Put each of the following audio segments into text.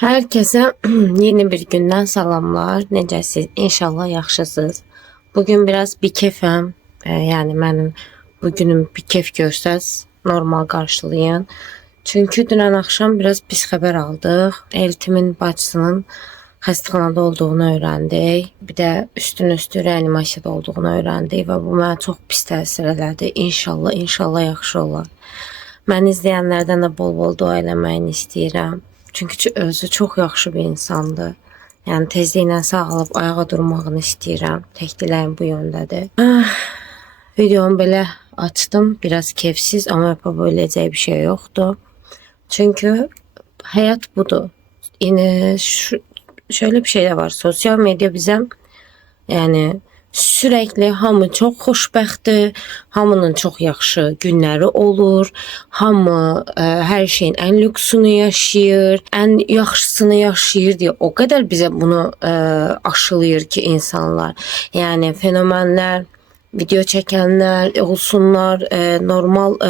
Herkese yeni bir günden salamlar. Necəsiz? İnşallah yaxşısınız. Bugün biraz bir kefəm. Yani mənim bugünüm bir kef görsəz normal qarşılayın. Çünkü dünən axşam biraz pis xəbər aldıq. Eltimin bacısının xəstəxanada olduğunu öyrəndik. Bir də üstün reanimasiyada olduğunu öyrəndik və bu mənə çox pis təsir elədi. İnşallah yaxşı olar. Məni izləyənlərdən də bol-bol dua eləməyini istəyirəm. Çünki özü çox yaxşı bir insandır. Yəni tezliklə sağalıb ayağa durmağını istəyirəm. Tək diləyim bu yöndədir. Videomu belə açdım. Biraz kefsiz ama yapabileceği bir şey yoktu. Çünkü hayat budur. Yine şöyle bir şey de var. Sosyal medya bize yani sürekli hamı çox xoşbəxtdir, hamının çox yaxşı günləri olur, hamı hər şeyin ən lüksünü yaşayır, ən yaxşısını yaşayır deyə o qədər bizə bunu aşılayır ki insanlar. Yəni fenomenlər, video çəkənlər olsunlar, normal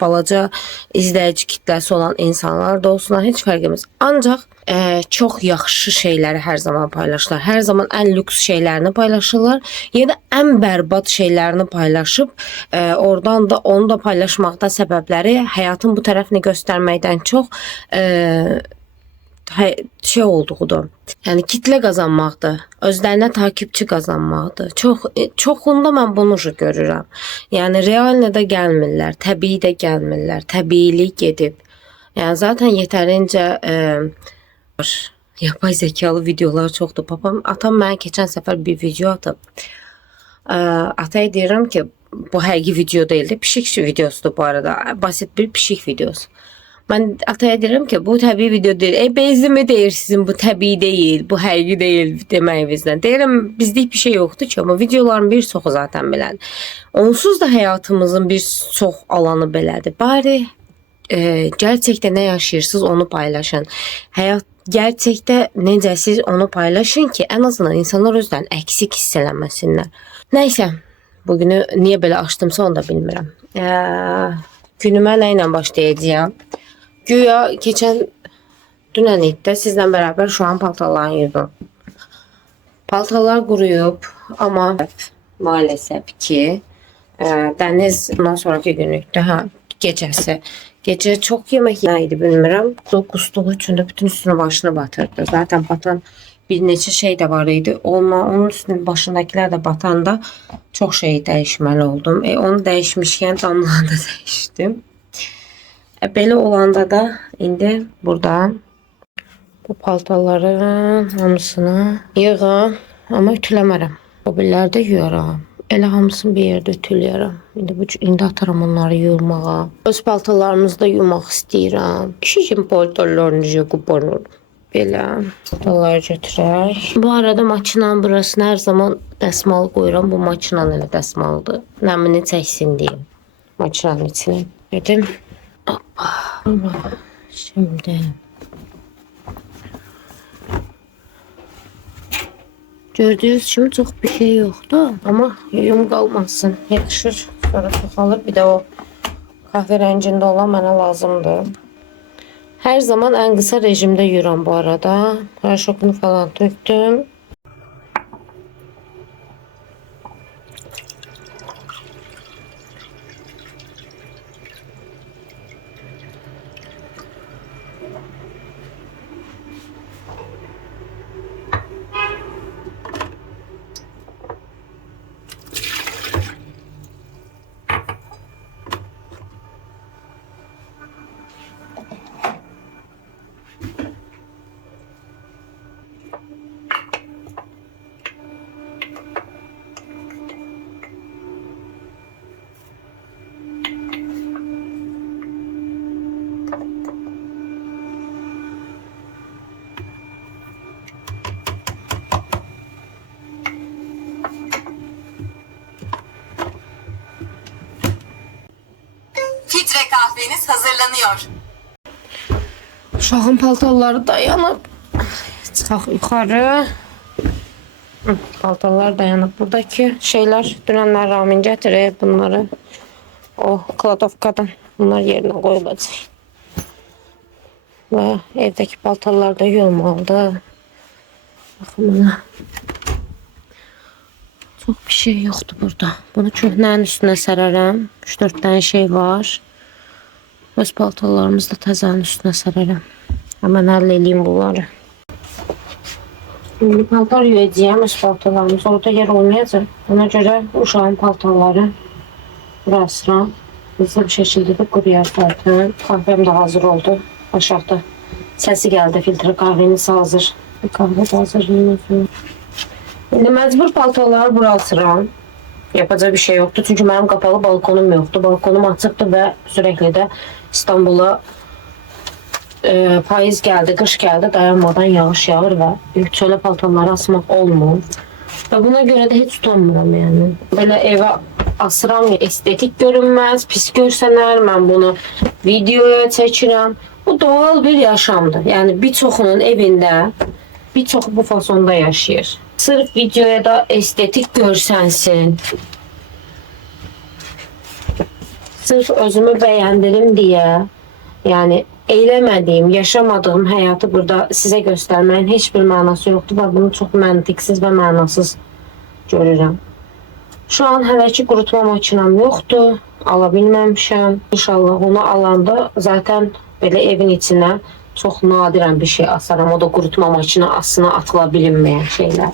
balaca izləyici kitləsi olan insanlar da olsunlar, heç fərq etməz. Ancaq çox yaxşı şeyləri hər zaman paylaşırlar. Hər zaman ən lüks şeylərini paylaşırlar. Ya da ən bərbad şeylərini paylaşıb oradan da onu da paylaşmaqda səbəbləri həyatın bu tərəfini göstərməkdən çox şey olduğudur. Yəni kitlə qazanmaqdır. Özlərinə takipçi qazanmaqdır. Çoxunda mən bunu görürəm. Yəni realına da gəlmirlər, təbii də gəlmirlər. Təbiilik gedib. Yəni zaten yetərincə yapay zekalı videolar çoxdur. Atam mənə keçən səfər bir video atıb. Ataya deyirəm ki, bu həqiqi video deyildi. Pişik videosudur bu arada. Basit bir pişik videosu. Ben ataya derim ki bu təbii video değil. Benzimi deyir sizin bu təbii değil, bu həqiqi değil deməyinizdən. Deyirəm bizlik bir şey yoktu ki ama videoların bir çoxu zaten belədir. Onsuz da hayatımızın bir çox alanı belədir. Bari gerçekten ne yaşayırsınız onu paylaşın. Hayat gerçekte necəsiz onu paylaşın ki en azından insanlar özdən eksik hiss eləməsinlər. Neyse bugünü niye böyle açtımsa onu da bilmirəm. Günümə nə ilə başlayacağım? Güya geçen dünən idi sizlə beraber şu an paltarların yudum. Paltarlar quruyub ama maalesef ki dəniz bundan sonraki günlükdə gecəsi. Gece çok yemek yedi bilmirəm. Kustuğu üçün də bütün üstünü başını batırdı. Zaten batan bir neçə şey de var idi. Onun üstünün başındakiler de batanda çok şey dəyişməli oldum. Onu dəyişmişkən damlağı da dəyişdim. Belə olanda da indi burada bu paltarların hamısını yığam, amma ütüləmərəm. O birləri də yuyaram. Elə hamısını bir yerdə ütüləyərəm. İndi ataram onları yuyulmağa. Öz paltarlarımızı da yumaq istəyirəm. Kişinin paltarlarını necə qubanır. Belə paltarları götürək. Bu arada maşının burasına hər zaman dəsmal qoyuram. Bu maşının elə dəsmalıdır. Nəmini çəksin deyə. Maşının içine. Dedim. Hoppa. Şimdi gördüğünüz gibi çok bir şey yoktu ama yum kalmasın, yakışır, sonra çoxalır. Bir de o kahverenginde olan bana lazımdı. Her zaman en kısa rejimde yürüyorum bu arada. Paraşokunu falan döktüm. Filtre kahveniz hazırlanıyor. Uşağın paltarları dayanıp çıkaq yukarı. Paltarlar dayanıp buradaki şeyler dünenler Ramin getirip bunları o kladovkadan bunlar yerine koyulacak. ve evdeki paltarlar da yığılmalıdır. Baxın buna. Çok bir şey yoktu burada. Bunu köhnənin üstüne sərərəm. 3-4 tane şey var. Öz paltarlarımızı da təzənin üstüne sərərəm. Hemen həll edeyim bunları. Şimdi paltar yuyacağım öz paltarlarımız. Orada yer olmayacak. Ona göre uşağın paltarları burasıram. Hızlı bir şekilde de kuruyar zaten. Kahvem de hazır oldu. Aşağıda sesi geldi. Filtre kahveniz hazır. Kahve de hazır. Şimdi mecbur paltarları buraya asıram. Yapacak bir şey yoktu. Çünkü benim kapalı balkonum yoktu. Balkonum açıktı ve sürekli de İstanbul'a payız geldi, kış geldi. Dayanmadan yağış yağır ve çöle paltarları asmak olmuyor. Ve buna göre de hiç tutamıyorum yani. Böyle eve asıram estetik görünmez, pis görsənər. Ben bunu videoya çəkirəm. Bu doğal bir yaşamdır. Yani birçoğunun evinde birçok bu fasonda yaşayır. Sırf videoya da estetik görsənsin. Sırf özümü beğendirim diye, yani eylemediğim, yaşamadığım hayatı burada size göstermenin hiçbir manası yoktu ve bunu çok məntiqsiz ve manasız görürəm. Şu an hələ ki qurutma makinam yoktu, alabilməmişəm. İnşallah onu alanda zaten böyle evin içine çok nadiren bir şey asarım. O da qurutma makinasına atıla bilinmeyen şeyler.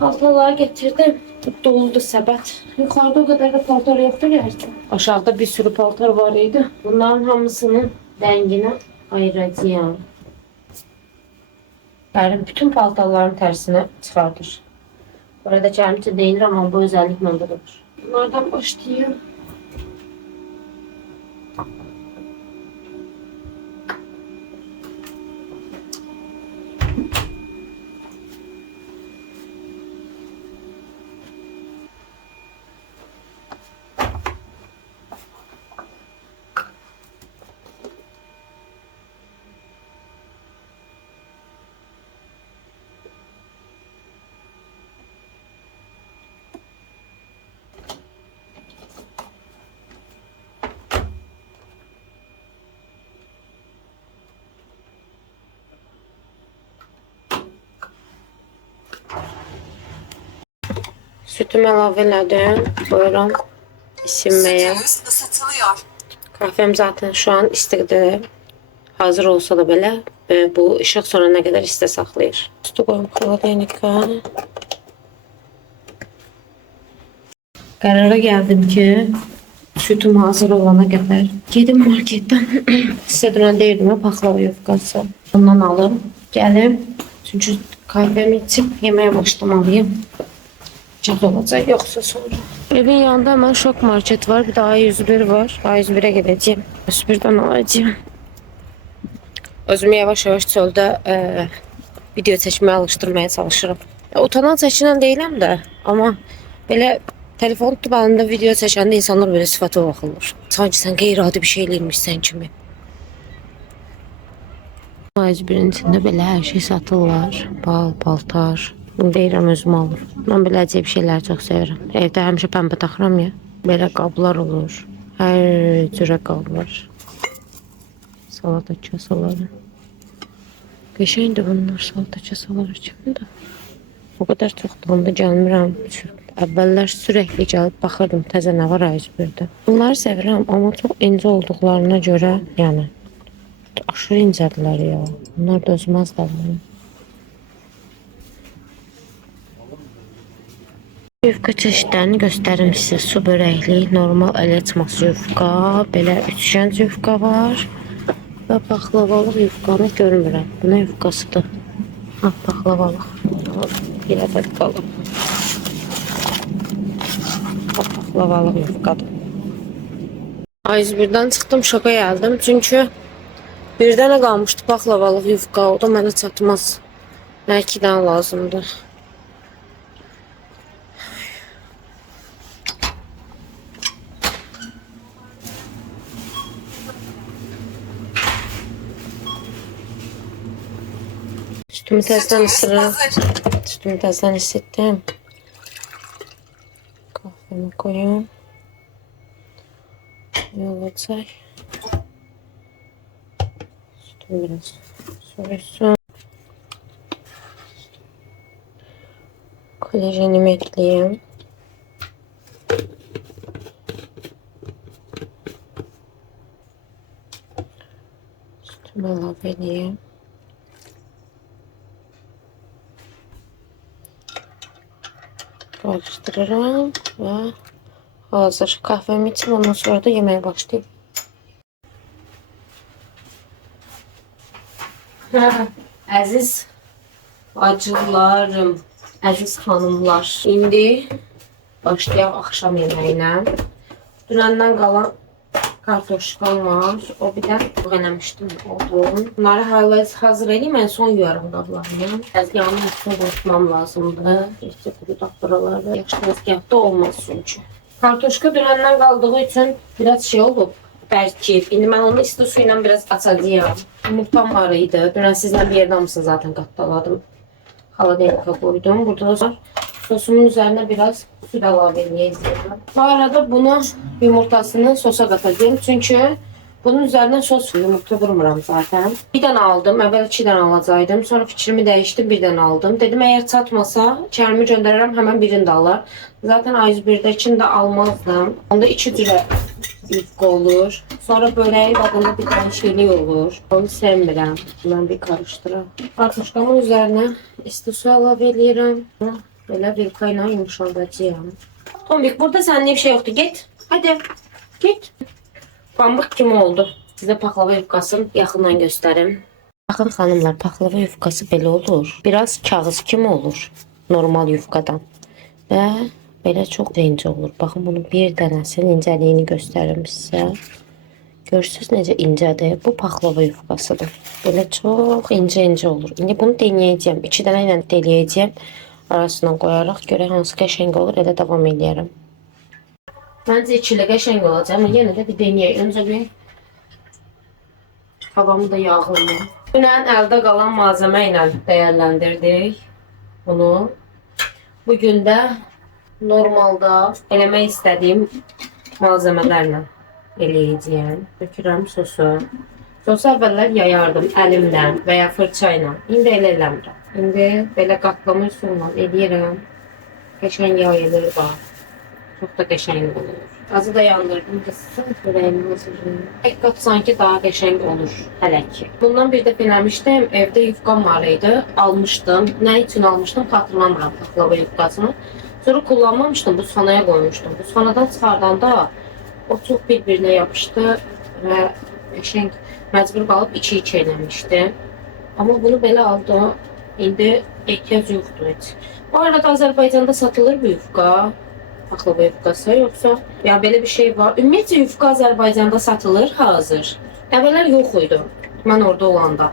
Paltarları getirdim. Doldu səbət. Yukarıda o kadar da paltar yoktu gerçekten. Aşağıda bir sürü paltar var idi. Bunların hamısının rengini ayıracağım. Yani bütün paltarların tersine çıkardır. Bu arada çərmisi değilir ama bu özellik məndə də var. Bunlardan başlayayım. Sütümü əlavə elədim. Buyurun isinməyə. Sütümüz ısıtılıyor. Kahvem zaten şu an istiqdir. Hazır olsa da belə bu ışıq sonuna kadar iste saxlayır. Sütü qoyum xaladenika. Qərara gəldim ki, sütüm hazır olana kadar gedim marketten. Sizə dünən deyirdim paxlava yufkası. Ondan alım. Gəlim. Çünkü kahvemi içip yeməyə başlamalıyım. Caz olacak yoksa sonra. Evin yanında hemen Şok Market var. Bir de A101 var. A101'e gideceğim. A101'den alacağım. Özümü yavaş yavaş çölde video çekmeye alıştırmaya çalışırım. Utanan çəkilən deyiləm də. Ama böyle telefon tutup video çəkəndə insanlar böyle sıfata baxırlar. Sanki sen qeyri-adi bir şey eləyirmişsən kimi. A101'in içində belə hər şey satırlar. Bal, paltar. Deyirəm özüm alır. Mən belə acayip şeyler çok severim. Evdə həmişə pəmbə taxıram ya. Belə qablar olur. Hər cürə qablar. Salata kasaları. Qəşəngdir bunlar salata kasaları kimi də. O kadar çoxdur, onda gəlmirəm. Əvvəllər sürekli gəlib baxırdım təzə nə var A101'də. Bunları sevirəm, amma çox incə olduqlarına görə, yəni aşırı incədirlər ya. Bunlar dözməzlər mənə. Yufka çeşitlerini göstereyim size. Su börekli, normal el açması yufka, böyle üçgen yufka var. Ve baklavalı yufkanı görmürəm. Bu ne yufkasıdır? Ha, baklavalı. Bir adet balım. Baklavalı yufkadır. A101'den çıktım, şoka geldim. Çünkü bir dənə qalmışdı baklavalı yufka. O da mənə çatmaz. Mənə 2 dənə lazımdır. Sütümü təzədən ısırırım. Sütümü təzədən ısıtdım. Kahvemi koyuyorum. Ne olacak? Biraz soysun. Kolajenimi ekleyeyim. Sütümü ilave edeyim. Karıştırırım ve hazır. Kahvemi içim, ondan sonra da yemeğe başlayayım. Əziz bacılarım, əziz xanımlar. İndi başlayaq axşam yeməyinə. Dünəndən qalan kartoşkam var. O bir də eləmişdim odun. Bunları hazır edeyim. Mən son yuyarım qablarını. Təzgahımın üstünə qoymam lazımdır. İşte quru buraları. Yaxşı təzgahda olmaz çünki. Kartoşka dünəndən qaldığı üçün biraz şey olub. Bərkib. İndi mən onu isti su ilə biraz açacağım. Yumurtam var idi. Dünən sizlə bir yerdə hamısını zaten qatlaladım. Xaladelika koydum. Burada da sosumun üzerine biraz süt əlavə edəcəyim. Bu arada bunu yumurtasını sosa qatacağım. Çünkü bunun üzerine sos yumurta vurmuram zaten. Bir dənə aldım. Əvvəl 2 dənə alacaqdım. Sonra fikrimi dəyişdim. Bir dənə aldım. Dedim eğer çatmasa kərimi göndərərəm, hemen birini də alar. Zaten A101'dekini de almazdım. Onda 2 cürə yufka olur. Sonra böreği adında bir değişiklik olur. Onu sevmirəm. Ben bir karıştırayım. Kartoşkamın üzerine isti su əlavə edirəm. Böyle vilka ile yumuşatacağım. Tombik, burada seninle bir şey yoktu. Git. Hadi. Git. Pambık kimi oldu. Size paklava yufkasını yakından göstereyim. Bakın hanımlar, paklava yufkası belə olur. Biraz kağıt kimi olur. Normal yufkadan. Ve belə çok ince olur. Bakın bunun bir dənəsinin incəliyini göstərim sizə. Görürsünüz necə incədir. Bu paklava yufkasıdır. Böyle çok ince olur. İndi bunu deneyeceğim. 2 dənə ilə deneyeceğim. Arasına koyarak göre hansı qəşəng olur, elə davam edərəm. Məncə ikili qəşəng olacaq, amma yenə də bir deneyək. Öncə bir havamı da yağlayayım. Dünən əldə qalan malzemə ilə dəyərləndirdik bunu. Bugün də normalda eləmək istədiyim malzemələrlə eləyəcəyəm. Dökürəm sosu. Sosu əvvəllər yayardım əlimlə və ya fırça ilə. İndi elə eləmirəm. İndi belə qatlama üsulla eləyirəm. Qəşəng yayılır bax. Çox da qəşəng olur. Azı da yandırdım qızsın. Börəyimi hazırlayayım. Həqiqət sanki daha qəşəng olur hələ ki. Bundan bir dəfə eləmişdim. Evdə yufqam var idi. Almışdım. Nə üçün almışdım xatırlamıram paklava yufqasını. Sonra kullanmamışdım. Buzxanaya qoymuşdum. Buzxanadan çıxardanda o çox bir-birinə yapışdı və qəşəng məcbur qalıb içi eləmişdim. Amma bunu belə aldım. İndi ehtiyac yoxdur heç. Bu arada Azərbaycanda satılır bu yufka. Paklava yufkası yoksa ya belə bir şey var. Ümumiyyətlə yufka Azərbaycanda satılır hazır. Əvvəllər yox idi. Mən orada olanda.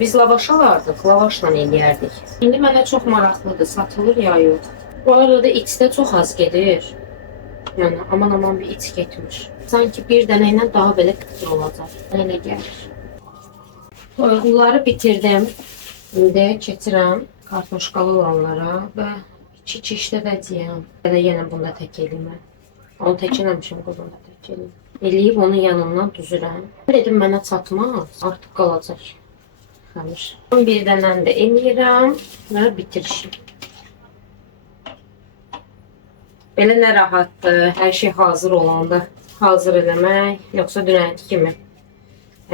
Biz lavaş alardıq, lavaşla eləyərdik. İndi mənə çox maraqlıdır. Satılır ya yox. Bu arada içdə çox az gedir. Yəni aman bir iç getmir. Sanki bir dənə ilə daha belə qıtır olacaq. Elə gəlir. Toyğuları bitirdim. İndi keçirəm kartoşkalı olanlara və iki işlədəcəyəm. Və yenə bunda tək eləyim. Onu tək eləmişim, qozunda tək eləyim. Eləyib onun yanından düzürəm. Dedim mənə çatmaz, artıq qalacaq xəmir. Bir dənəni də eləyirəm və bitirişim. Belə nə rahatdır, hər şey hazır olanda hazır eləmək, yoxsa dünənki kimi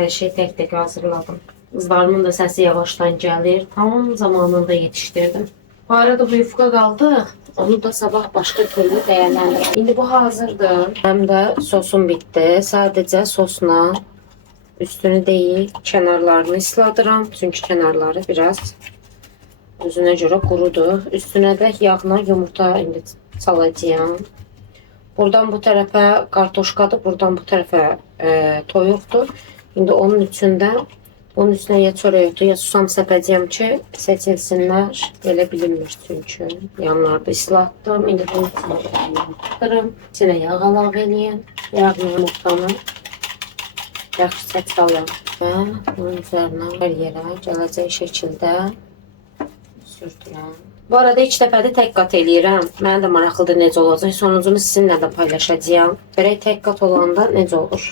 hər şey tək hazırladım. Qızlarımın da səsi yavaşdan gəlir. Tam zamanında yetişdirdim. Bu arada bu yufka qaldı. Onu da sabah başqa türlü dəyərləndirəm. İndi bu hazırdır. Həm də sosum bitdi. Sadəcə sosla üstünü deyil, kənarlarını isladıram. Çünki kənarları biraz özünə görə qurudur. Üstünə də yağla yumurta indi salacağım. Buradan bu tərəfə kartoşkadır, buradan bu tərəfə toyuqdur. İndi onun içində bunun üstünə ya çörək ya susam səpəcəyəm ki, seçilsinlər. Belə bilinmir çünki. Yanlarda ıslatdım. İndi bunu tutarım. İçinə yağ əlavə edeyim. Yağla yumurtanı yaxşı çəksələm. Və bunun üzərinə hər yerə gələcək şəkildə sürdürəm. Bu arada ilk dəfədə tək qat eləyirəm. Mənə də maraqlıdır necə olacaq. Sonucunu sizinlə də paylaşacağım. Görək tək qat olanda necə olur.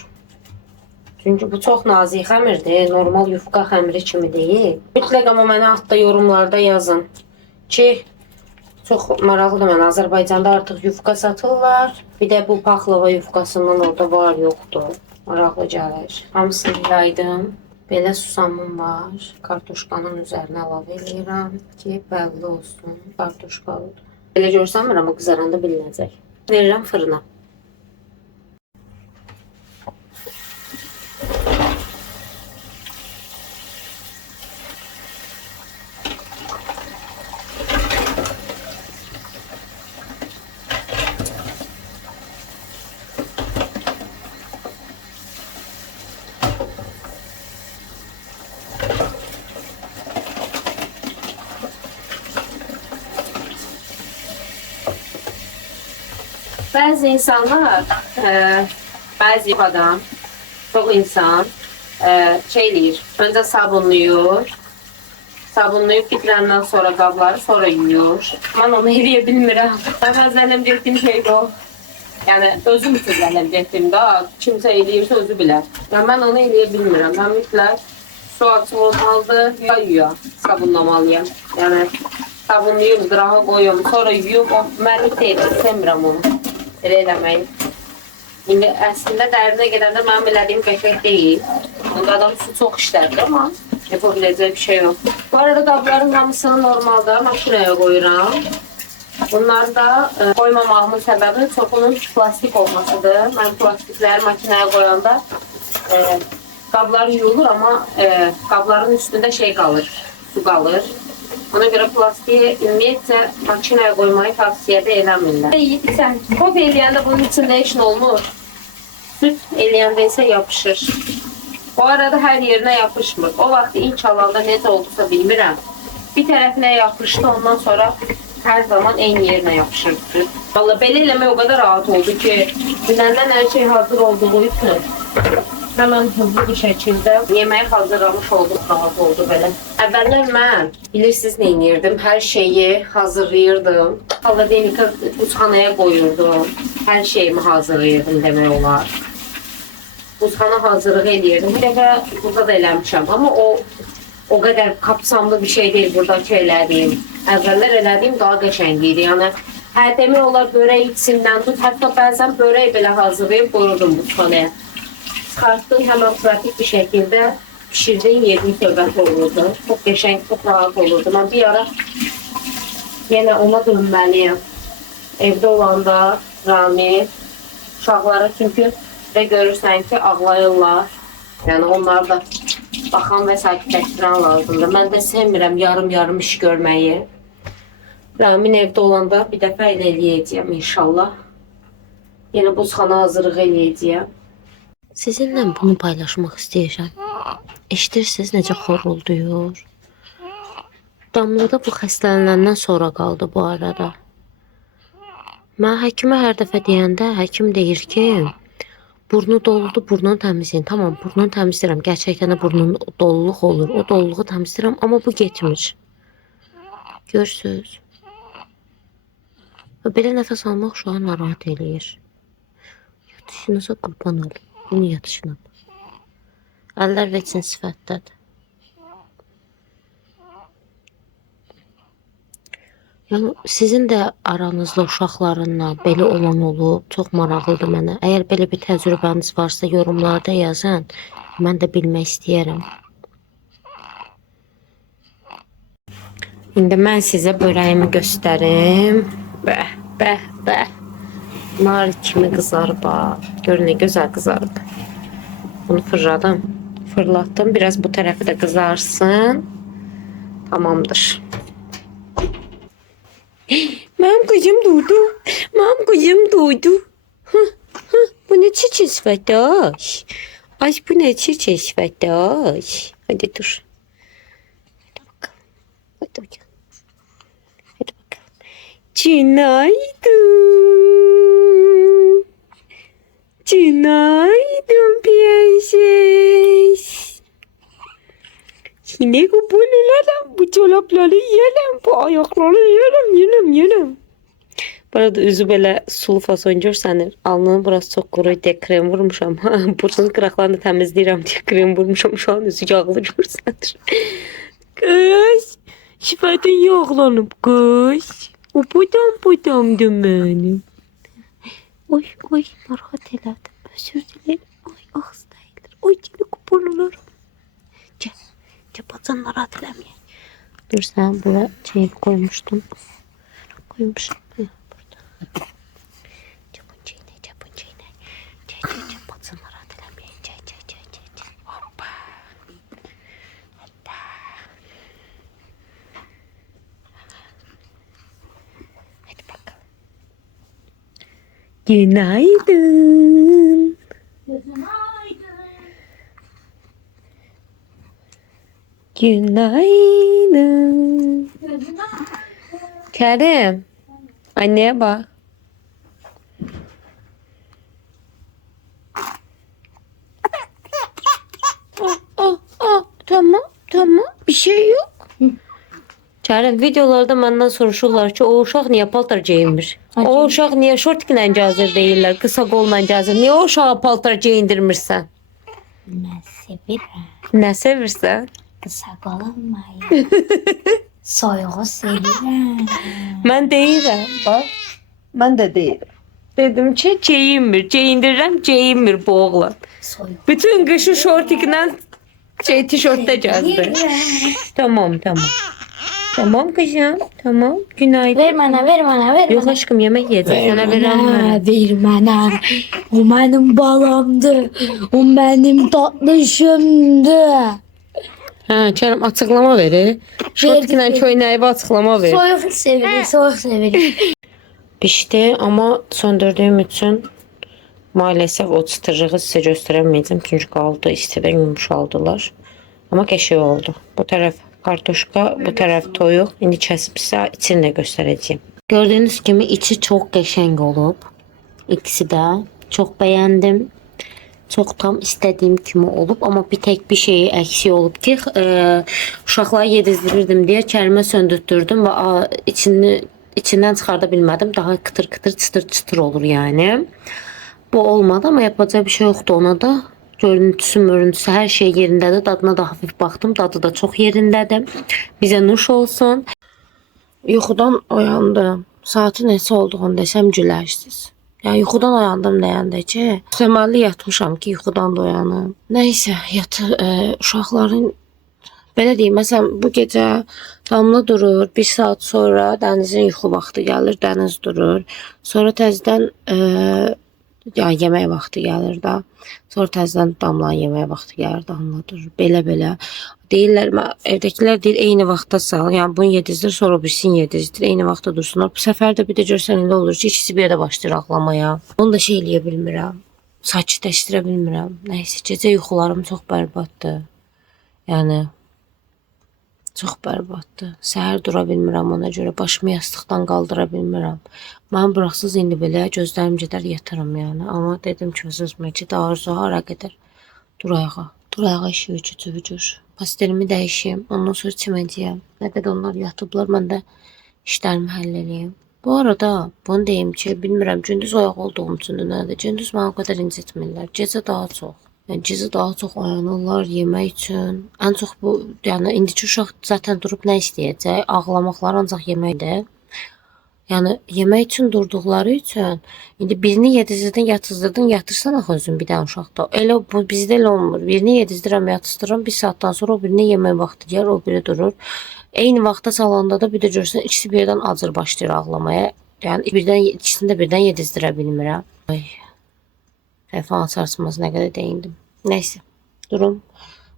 Çünki bu çox nazik xəmirdir. Normal yufka xəmiri kimi deyil. Mütləq amma mənə altda yorumlarda yazın ki, çox maraqlıdır mən. Azərbaycanda artıq yufka satırlar. Bir də bu paxlava yufkasından orada var, yoxdur. Maraqlı gəlir. Hamısını yaydım. Belə susamım var. Kartuşkanın üzərinə əlavə edirəm ki, bəlli olsun. Kartuşkalıdır. Belə görsənmir, amma qızaranda bilinəcək. Verirəm fırına. Bəzi insanlar, bəzi adam, çox insan şey eləyir. Öncə sabunlayır. Sabunlayıb bitirəndən sonra qabları sonra yuyur. Mən onu eləyə bilmirəm. Mən zənnəm etdiyim şey bu. Yəni özüm üçün zənnəm etdiyim də, kimsə eləyirsə özü bilər. Yəni mən onu eləyə bilmirəm. Mən mütləq su açıq olmalıdır, yuya sabunlamalıyam. Yəni sabunlayım, qırağa qoyum, sonra yuyum. O mənlik deyil, sevmirəm onu. Elə eləməyin. İndi əslində dərinə gedəndə mənim elədiyim qəşəng deyil. Onda adam su çox işlədir, amma yapabiləcək bir şey yox. Bu arada qabların hamısını normalda makinaya qoyuram. Bunları da qoymamağımın səbəbi çoxunun plastik olmasıdır. Mən plastikləri makinaya qoyanda qablar yuyulur, amma qabların üstündə şey qalır, su qalır. Ona görə plastiği ümumiyyətcə makinaya qoymayı tavsiyə də eləmirlər. Sən kofe eləyəndə bunun içində heç nə olmur. Süt eləyəndə isə yapışır. O arada hər yerinə yapışmır. O vaxt ilk alanda necə oldusa bilmirəm. Bir tərəfinə yapışdı, ondan sonra hər zaman eyni yerinə yapışırdı. Vallahi belə eləmək o qədər rahat oldu ki, dünəndən hər şey hazır olduğu üçün hemen hızlı bir şəkildə yeməyi hazırlamış oldum, rahat oldu belə. Əvvəllər mən bilirsiniz nə edirdim? Hər şeyi hazırlayırdım. Xaladenika buzxanaya qoyurdum. Hər şeyimi hazırlayırdım demək olar. Buzxana hazırlıq edirdim. Bir dəfə burada da eləmişəm, amma o qədər kapsamlı bir şey deyil buradakı elədiyim. Əvvəllər elədiyim daha qəşəng idi. Yəni demək olar börək içindən tut, hətta bəzən börək belə hazırlayıb qoyurdum buzxanaya. Çıxartdığın hemen pratik bir şəkildə pişirdiğin yerin söhbəti olurdu. Çok qəşəng, çok rahat olurdu. Ben bir ara yine ona dönməliyim. Evdə olanda Rami uşaqlara çünkü ve görürsən ki ağlayırlar. Yani onlar da baxan və sakitləşdirən lazımdır. Mən də sevmirəm yarım iş görməyi. Ramin evdə olanda bir dəfə elə eləyəcəyəm inşallah. Yine buzxana hazırlıq eləyəcəyəm. Sizinlə bunu paylaşmaq istəyirəm. Eşidirsiniz necə xorulduyur. Damlada bu xəstələnəndən sonra qaldı bu arada. Mən həkimə hər dəfə deyəndə həkim deyir ki, burnu doludur, burnunu təmizləyin. Tamam, burnunu təmizləyirəm. Gerçəkdən də burnun doluluq olur. O doluluğu təmizləyirəm, amma bu getmir. Görürsünüz. Belə nəfəs almaq şu an narahat eləyir. Yatışınıza qurban olun. Bunu yatışına. Əllər veçin sifətdədir. Yəni sizin də aranızda uşaqlarınla belə olan olub, çox maraqlıdır mənə. Əgər belə bir təcrübəniz varsa yorumlarda yazın. Mən də bilmək istəyirəm. İndi mən sizə börəyimi göstərim. Bəh, bəh, bəh. Nar kimi kızarıb. Görün ne güzel kızardı. Bunu fırladım. Fırlattım. Biraz bu tarafı da kızarsın. Tamamdır. Mam kızım durdu. Mam kızım durdu. Bu ne çirçesvataş. Ay bu ne çirçesvataş. Hadi dur. Hadi bakalım. Hadi bakalım. Hadi bakalım. Günaydın. Günaydın prenses. Yine bu bululalım, bu çorapları yiyelim, bu ayakları yiyelim. Bu arada üzü belə sulu fason görsənir. Alnının burası çox quru deyə krem vurmuşam. Burnun qıraqlarını təmizləyirəm deyə krem vurmuşam. Şu an üzü yağlı görsənir. Kız, şifadın yağlanıb kız. O budam mənim. Oy, narahat elədim. Özür dilerim. Ay, ağız değildir. Oy, dili kupurulur. Gel bacan narahat eləməyək. Dur, sen bura şey koymuştun. Koymuşum. Burada. Çapın çiğne. Çay, bacan narahat eləməyək. Çay. Hoppa. Hadi bakalım. Günaydın. Günaydın. Kerem. Anneye bak. Tamam. Bir şey yok. Kerem, videolarda məndən soruşurlar ki, o uşaq niyə paltar geyinmir? O uşaq niyə şortiklə cazır deyirlər, qısa qolla cazır. Niyə o uşağa paltar geyindirmirsən? Ben severim. Nə sevirsən? Kısa olmayı. Soyuğu severim. Mən deyirəm, bax. Mən də deyirəm. Dedim ki, geyindirirəm, geyinmir bu oğlan. Soyuğu Bütün qışı şortiklə tişörtdə cazdı. Tamam. Tamam kızım, tamam. Günaydın. ver bana. Yok aşkım, yemek yiyeceğiz. Sana veremem. Ver bana. O benim balamdı. O benim tatlışımdı. Ha, Kerem açıklama verir. Şortiklə köynəyib açıklama verir. Soyuq severim. Pişdi, ama söndürdüğüm için maalesef o çıtırlığı size gösteremeyeceğim. Çünkü qaldı, istidən yumuşaldılar. Ama qəşəng oldu. Bu taraf kartoşka, bu taraf toyuq. İndi kəsib sizə içini də göstərəcəyim. Gördüğünüz kimi içi çok qəşəng olub. İkisi də çok bəyəndim. Çok tam istediğim kimi olub, ama bir tek bir şeyi eksik olub ki, uşaqları yedizdirirdim deyə Kərimə söndürdürdüm və içindən çıxarda bilmədim. Daha kıtır çıtır olur yani. Bu olmadı, ama yapacak bir şey yoktu ona da. Görüntüsü, her şey yerindədir. Dadına da hafif baxdım. Dadı da çox yerindədir. Bizə nuş olsun. Yuxudan oyandım. Saati neçə olduğunu desəm gülərsiniz. Yani yuxudan oyandım deyəndə ki, deməli yatmışam ki, yuxudan da oyanım. Nəysə, uşaqların belə deyim, məsələn, bu gecə damla durur. 1 saat sonra dənizin yuxu vaxtı gəlir, dəniz durur. Sonra təzədən ya yemək vaxtı gəlir də. Sonra təzədən damlanın yemək vaxtı gəlir, damla durur. Belə. Deyirlər, evdəkilər deyir, eyni vaxtda sal. Yəni bunu yedizdir, sonra birisini yedizdir. Eyni vaxtda dursunlar. Bu səfər də bir də görsən indi olur ki, ikisi bir yerdə başlayır ağlamaya. Onu da şey eləyə bilmirəm. Sakitləşdirə bilmirəm. Nəysə, gecə yuxularım çox bərbaddır. Yəni çox bərbaddır. Səhər dura bilmirəm ona görə. Başımı yastıqdan qaldıra bilmirəm. Mən buraxsız indi belə gözlərim gedər yatarım yəni. Amma dedim ki, sözümə ki, daha arzu hara qədər. Dur ayağa işi gücür. Pastelimi dəyişim. Ondan sonra çiməcəyəm. Nə qədər onlar yatıblar, mən də işlərimi həll eləyim. Bu arada bunu deyim ki, bilmirəm, gündüz oyaq olduğum üçün nədir. Gündüz mənə o qədər incitmirlər. Gecə daha çox. Yəni gecə daha çox oyanırlar yemək üçün. Ən çox bu, yəni indiki uşaq zaten durub nə istəyəcək? Ağlamaqlar ancaq yeməkdir. Yəni yemək üçün durduqları üçün indi birini yedizdirdin, yatırsan axı özün bir dənə uşaqda. Elə bu bizdə elə olmur. Birini yedizdirirəm, yatırdıram, 1 saatdan sonra o birinə yemək vaxtı gəlir, o biri durur. Eyni vaxtda salanda da bir də görsən ikisi birdən acır başlayır ağlamaya. Yəni ikisini də birdən yedizdirə bilmirəm. Ay. Telefon sarsılması nə qədər deyindim. Neyse. Durum.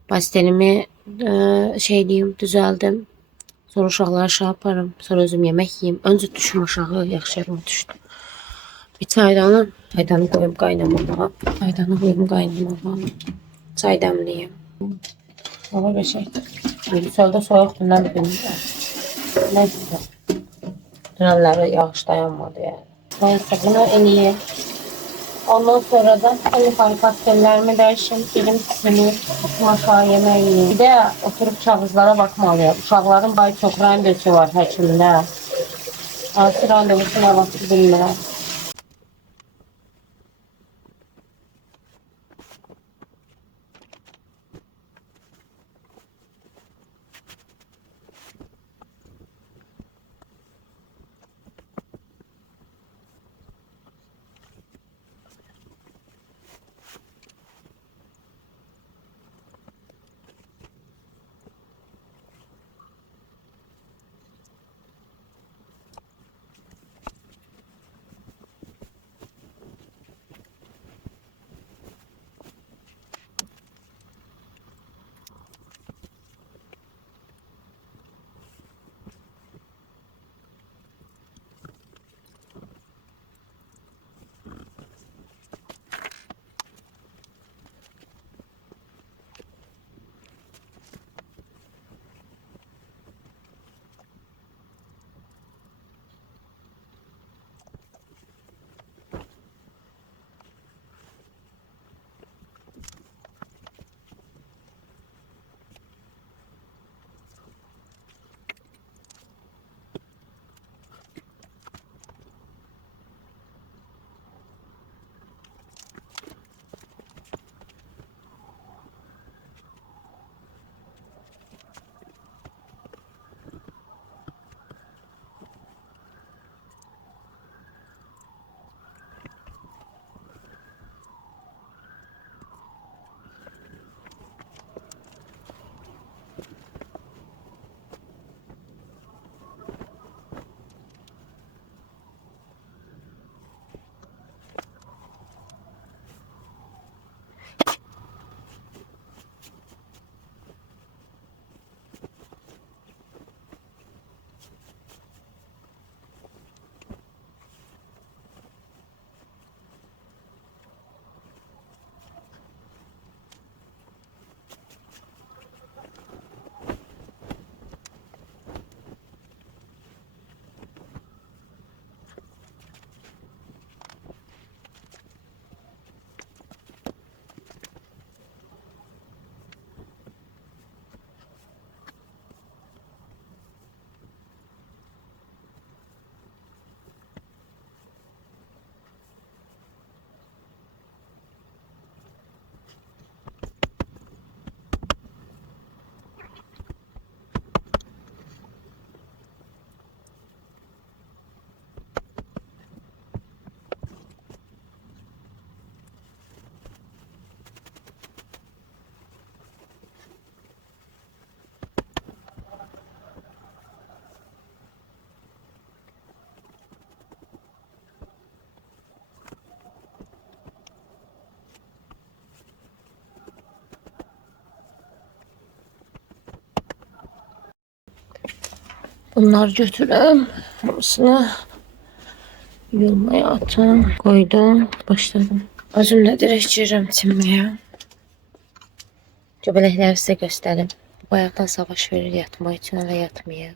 Pastelimi şeyliyim, düzəldim. Sonra uşaqları aşağı aparım. Sonra özüm yemək yiyeyim. Öncə düşüm aşağı, yaxşı yerime düşdü. Bir çaydanı qoyum qaynamağa. Çay dəmliyim. Hava qəşəngdir. Çöldə soyuqdur, nə bilmirəm. Nə güzel. Dünənləri yağış dayanmadı yani. Neyse, bunu eləyim. Ondan sonra da pastellerimi dəyişim, birim sileyim, aşağı yemək yiyeyim. Bir də oturup kağızlara bakmalıyım. Uşaqların bay çox rəng var həkimdə. Asır randevusuna vaxtı bilmirəm. Bunları götürüm. Hamısını yumaya atım. Koydum. Başladım. Özümlə direkt girirəm çinməyə. Göbələkləri sizə göstərim. Bayaqdan savaş verir yatmaq üçün, hələ yatmayıb.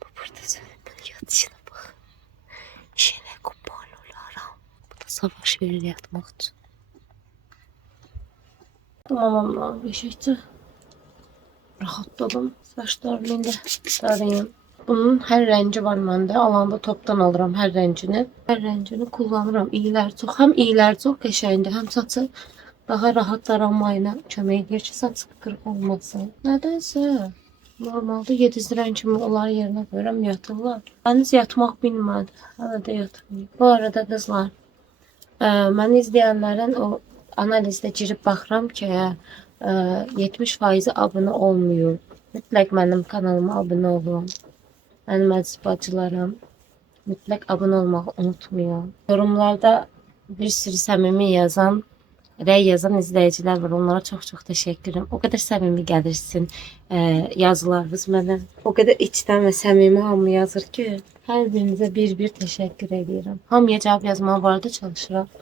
Bu burada bunun yatışına bax. Şenə qurban olaram. Bu da savaş verir yatmaq üçün. Mamamla beşikçi. Rahatladım. Saçlarımı indi darayım. Bunun hər rəngi var məndə. Alanda topdan alıram hər rəngini. Hər rəngini kullanıram. İyilər çox. Həm iyilər çox qəşəngdir, həm saçı daha rahat daranmayına kömək edir ki, saç qırıq olmasın. Nədənsə normalda yedizdirən kimi onları yerinə qoyuram, yatırlar. Dəniz yatmaq bilmədi. Hələ də yatmıyor. Bu arada qızlar, məni izləyənlərin o analizdə girib baxıram ki, 70% abunə olmuyor. Mütləq mənim kanalıma abunə olun. Mənim əziz bacılarım, mütləq abunə olmağı unutmayın. Yorumlarda bir sürü səmimi yazan, rəy yazan izləyicilər var. Onlara çox-çox təşəkkür edirəm. O qədər səmimi gəlirsin yazılarınız mənə. O qədər içdən və səmimi hamı yazır ki, hər birinizə bir-bir təşəkkür edirəm. Hamıya cavab yazmağa bu arada çalışıram.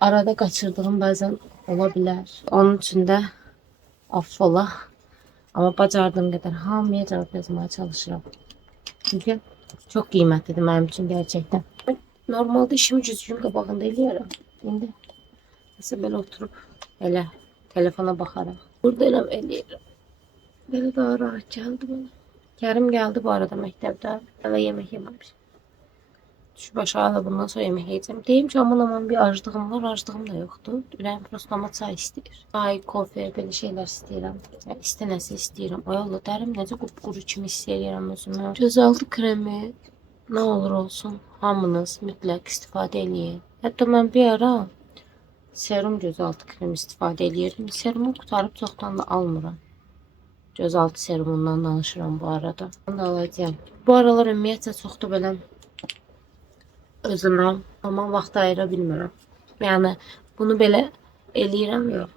Arada qaçırdığım bəzən ola bilər. Onun üçün də affola. Amma bacardığım qədər hamıya cavab yazmağa çalışıram. Çünki çox qiymətlidir mənim üçün gerçəkdən. Normalda işimi düzgün qabağında eləyərəm. İndi nəsə belə oturub elə telefona baxaraq. Burada eləm eləyirəm. Belə daha rahat gəldi bana. Kərim gəldi bu arada məktəbdə. Hələ yemək yeməmiş. Düşüb aşağı da bundan sonra yemək yiyəcəm. Deyim ki, aman bir aclığım var, aclığım da yoxdur. Ürəyim prosto ama çay istəyir. Çay, kofe, belə şeylər istəyirəm. Yəni, istənəsi istəyirəm. Ay Allah, dərim necə qupquru kimi hiss edirəm özümü. Gözaltı kremi nə olur olsun, hamınız mütləq istifadə eləyin. Hətta mən bir ara serum gözaltı kremi istifadə eləyirdim. Serumu qutarıb çoxdan da almıram. Gözaltı serumundan danışıram bu arada. Onu da alacağım. Bu aralar ümumiyyətlə çox da belə özümə amma vaxt ayıra bilmirəm. Yəni bunu belə eləyirəm yox.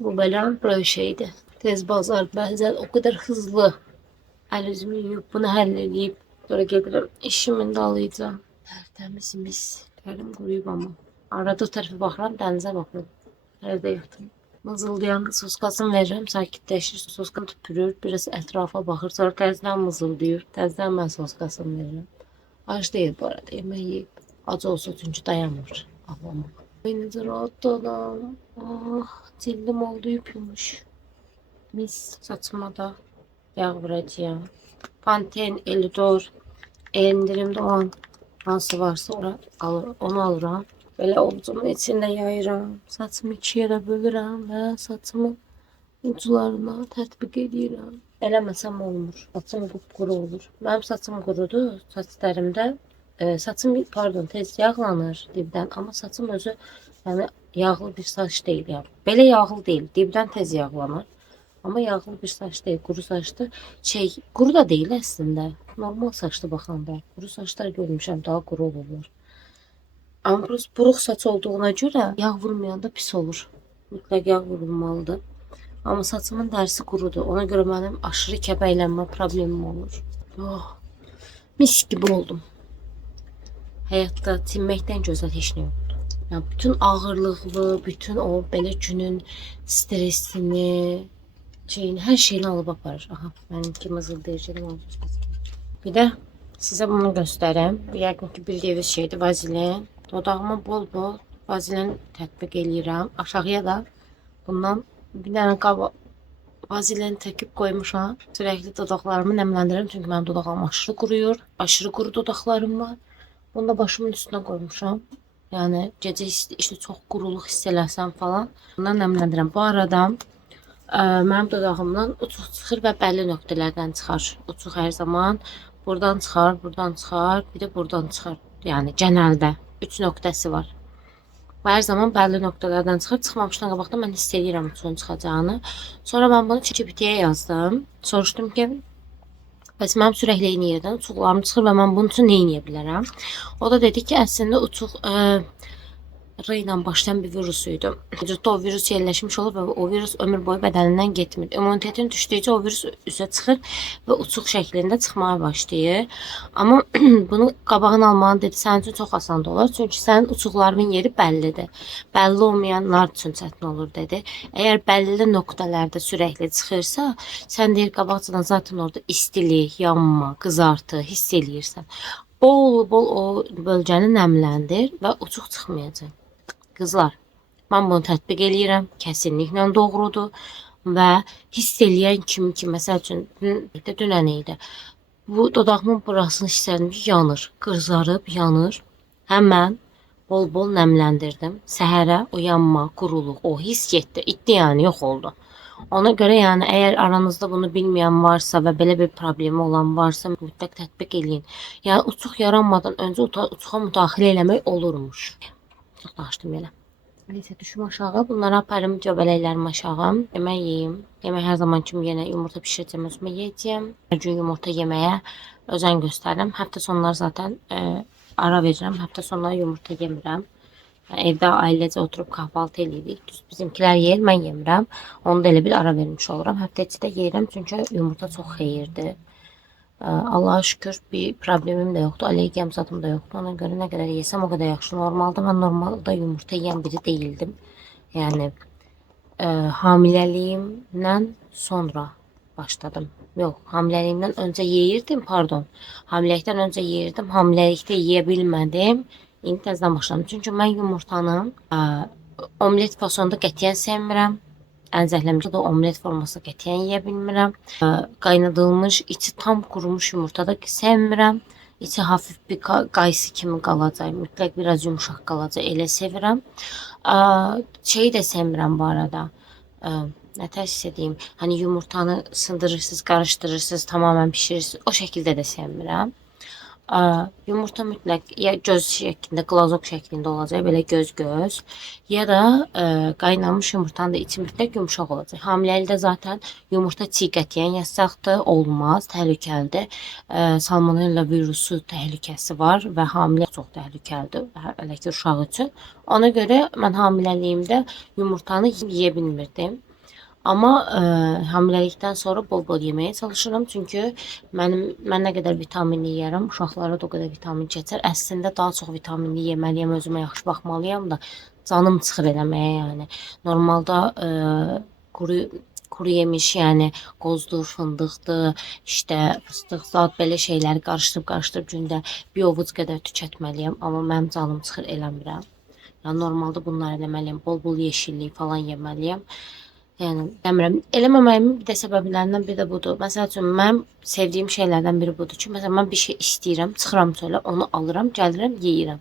Bu belə böyle şeydir. Tez bazar bəzən o kadar hızlı əl üzümü yuyub bunu həll edib sonra gedirəm işimin dalayacağım. Tərtəmiz mis. Tərim quruyub amma. Arada o tərəfə baxıram, dənizə baxıram. Evdə yatım. Mızıldayanda soskasını verirəm, sakitləşir. Soskan tüpürür, biraz ətrafa baxır. Sonra təzdən mızıldayır. Təzdən mən soskasını verirəm. Ac deyil bu arada, yemək yiyib. Acı olsa çünkü dayanmır. Ağlamaq. Necə rahatladım. Ah, cildim oldu yupyumuş. Mis. Saçıma da yağ vuracağım. Pantene, Elidor, endirimde olan hansı varsa onu alıram. Böyle ovucumun içinde yayıram. Saçımı ikiye de bölürəm və saçımın uclarına tətbiq edirəm. Eləməsəm olmur. Saçım qupquru olur. Mənim saçım qurudu. Saç dərimdə saçım pardon tez yağlanır dibdən, amma saçım özü yəni yağlı bir saç deyil ya. Belə yağlı deyil. Dibdən tez yağlanır. Amma yağlı bir saç deyil, quru saçlı. Quru da deyil əslində. Normal saçlı baxanda. Quru saçlar görmüşəm, daha quru olurlar. Amma buruq saç olduğuna görə yağ vurmayanda pis olur. Mütləq yağ vurulmalıdır. Amma saçımın dərsi qurudur. Ona görə mənim aşırı kəbəylənmə problemim olur. Oh, mis gibi oldum. Həyatda tinməkdən gözəl heç nə yoxdur. Yəni, bütün ağırlıqlı, bütün o belə günün stresini, her şeyini alıp aparır. Aha, benimki mızıldayıcıdım. Bir de size bunu göstereyim. Yəqin ki bildiğiniz şeydir, vazilin. Dodağıma bol bol vazilin tətbiq eləyirəm. Aşağıya da bundan bir dənə qaba vazilin təkib qoymuşam. Sürekli dodaqlarımı nemləndirirəm çünkü mənim dodağım aşırı quruyur. Aşırı quru dodaqlarım var. Bunu da başımın üstüne koymuşam. Yani gece işte çok quruluq hiss eləsəm falan. Bundan nemləndirirəm. Bu arada mənim dodağımdan uçuq çıxır və bəlli nöqtələrdən çıxar. Uçuq hər zaman buradan çıxar, buradan çıxar, bir də buradan çıxar. Yəni genəldə 3 nöqtəsi var. Və hər zaman bəlli nöqtələrdən çıxır. Çıxmamışdan qabaqda mən hiss edirəm uçuğun çıxacağını. Sonra mən bunu ChatGPT-yə yazdım. Soruşdum ki, bəs mənim sürəkli niyədən uçuqlarım çıxır və mən bunun üçün nə edə bilərəm? O da dedi ki, əslində uçuq R ilə başlayan bir virusuydu. Vücudda o virus yerləşmiş olur və o virus ömür boyu bədənindən getmir. İmmunitetin düşdükcə o virus üzə çıxır və uçuq şəklində çıxmaya başlayır. Amma bunu qabağını almanı dedi, sənin üçün çox asan da olur. Çünki sənin uçuqlarının yeri bəllidir. Bəlli olmayanlar üçün çətin olur dedi. Əgər bəlli nöqtələrdə sürəkli çıxırsa, sən deyir qabaqcadan zaten orada istilik, yanma, qızartı hiss eləyirsən. Bol bol o bölgəni nəmləndir və uçuq çıxmayacaq. Qızlar, mən bunu tətbiq eləyirəm, kəsinliklə doğrudur və hiss eləyən kimi ki, məsəl üçün, dünən idi, bu dodağımın burasını hiss edim ki, yanır, qızarıb, yanır. Həmən bol-bol nəmləndirdim. Səhərə o yanma, quruluq, o hiss getdi, itdi yəni, yox oldu. Ona görə yəni, əgər aranızda bunu bilməyən varsa və belə bir problemi olan varsa, mütləq tətbiq eləyin. Yəni, uçuq yaranmadan öncə uçuğa müdaxilə eləmək olurmuş. Çox danışdım elə. Neyse düşüm aşağı. Bunları aparım göbələklərimi aşağı. Yemək yiyeyim. Yemək hər zaman kimi yenə yumurta pişirəcəm, özümə yiyəcəm. Hər gün yumurta yeməyə özen göstərirəm. Həftə sonları zaten ara verirəm. Həftə sonları yumurta yemirəm. Yəni, evdə ailecə oturub kahvaltı eləyirik. Düz bizimkilər yeyir, mən yemirəm. Onu da elə bir ara vermiş oluram. Həftə içi də yeyirəm çünki yumurta çox xeyirdir. Allah'a şükür bir problemim de yoktu. Allergiyam zadım da yoktu. Ona göre ne kadar yesem o kadar yaxşı. Normalde ben normalde yumurta yiyen biri değildim. Yani hamileliğimden sonra başladım. Yok, hamileliğimden önce yeyirdim, pardon. Hamilelikten önce yeyirdim. Hamilelikte yiyebilmedim. İndi təzədən başladım. Çünkü mən yumurtanı omlet fasonda qətiyyən sevmirəm. Əncəkləmişdə də omlet forması qətiyyən yeyə bilmirəm. Qaynadılmış, içi tam qurumuş yumurta da sevmirəm. İçi hafif bir qaysı kimi qalacaq. Mütləq biraz yumşaq qalacaq. Elə sevirəm. Şeyi də sevmirəm bu arada. Nə təhsis edeyim? Hani yumurtanı sındırırsınız, qarışdırırsınız, tamamen pişirirsiniz. O şəkildə də sevmirəm. Yumurta mütləq ya göz şəklində, qlazok şəklində olacaq, belə göz-göz, ya da qaynamış yumurtanın da içi mütləq yumşaq olacaq. Hamiləlikdə zaten yumurta çiğ qətiyyən yasaqdır, olmaz, təhlükəlidir. Salmonella virusu təhlükəsi var və hamilə çox təhlükəlidir, hələ ki uşaq üçün. Ona görə mən hamiləliyimdə yumurtanı yeyə bilmirdim. Amma hamiləlikdən sonra bol-bol yeməyə çalışıram. Çünki mən nə qədər vitaminli yeyərəm, uşaqlara da o qədər vitamin keçər. Əslində daha çox vitaminli yeməliyəm, özümə yaxşı baxmalıyam da canım çıxır eləməyə yəni. Normalda kuru yemiş, yəni qozdur, fındıqdır, işte fıstıq, zat belə şeyləri qarışdırıb gündə bir ovuc qədər tükətməliyəm. Amma mənim canım çıxır eləmirəm. Yəni normalda bunları eləməliyəm, bol-bol yeşillik falan yeməliyəm. Yəni demirəm, eləməməyimin bir də səbəblərindən biri də budur. Məsəl üçün mənim sevdiyim şeylərdən biri budur ki, məsələn mən bir şey istəyirəm, çıxıram çölə, onu alıram, gəlirəm, yeyirəm.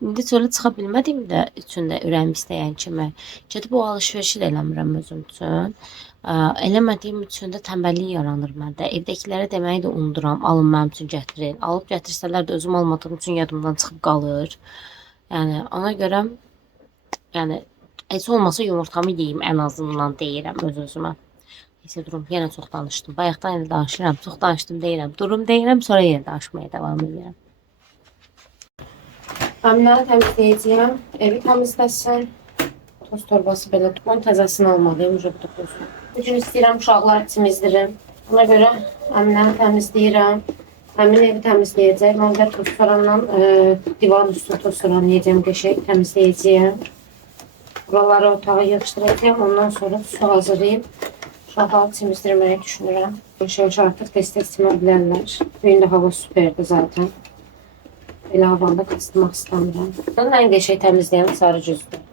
İndi çölə çıxa bilmədiyim də üçün də ürəyim istəyən kimi gedib o alış-verişi də eləmirəm özüm üçün. Eləmədiyim üçün də tənbəllik yaranır məndə. Evdəkilərə deməyi də unuduram, alın mənim üçün gətirin. Alıb gətirsələr də özüm almadığım üçün yadımdan çıxıb qalır. Yəni ona görə yəni heç olmasa yumurtamı yeyeyim en azından deyirəm öz-özümə. Neyse durum, yenə çox danışdım. Bayaqdan yenə danışıram, çox danışdım deyirəm. Durum deyirəm, sonra yenə danışmaya devam edirəm. Əmrəni təmizləyəcəyəm. Evi təmizləsin. Toz torbası belə. Onun təzəsini almalıyım. Bugün istəyirəm uşaqlar temizdirim. Ona görə əmrəni təmizləyirəm. Əmin evi təmizləyəcək. Mən də toz soranla divan üstü toz soranı yiyəcəm, qəşəng təmizləyəcəyəm. Buraları otağa yığışdıracağım. Ondan sonra su hazırlayıp uşaqları temizdirməyi düşünürəm. Yavaş-yavaş artıq tez-tez simə bilərlər. Bugün də hava süperdi zaten. Elə havanda qısdırmaq istəmirəm. Bunun ən qəşəng təmizləyən sarı güzdür.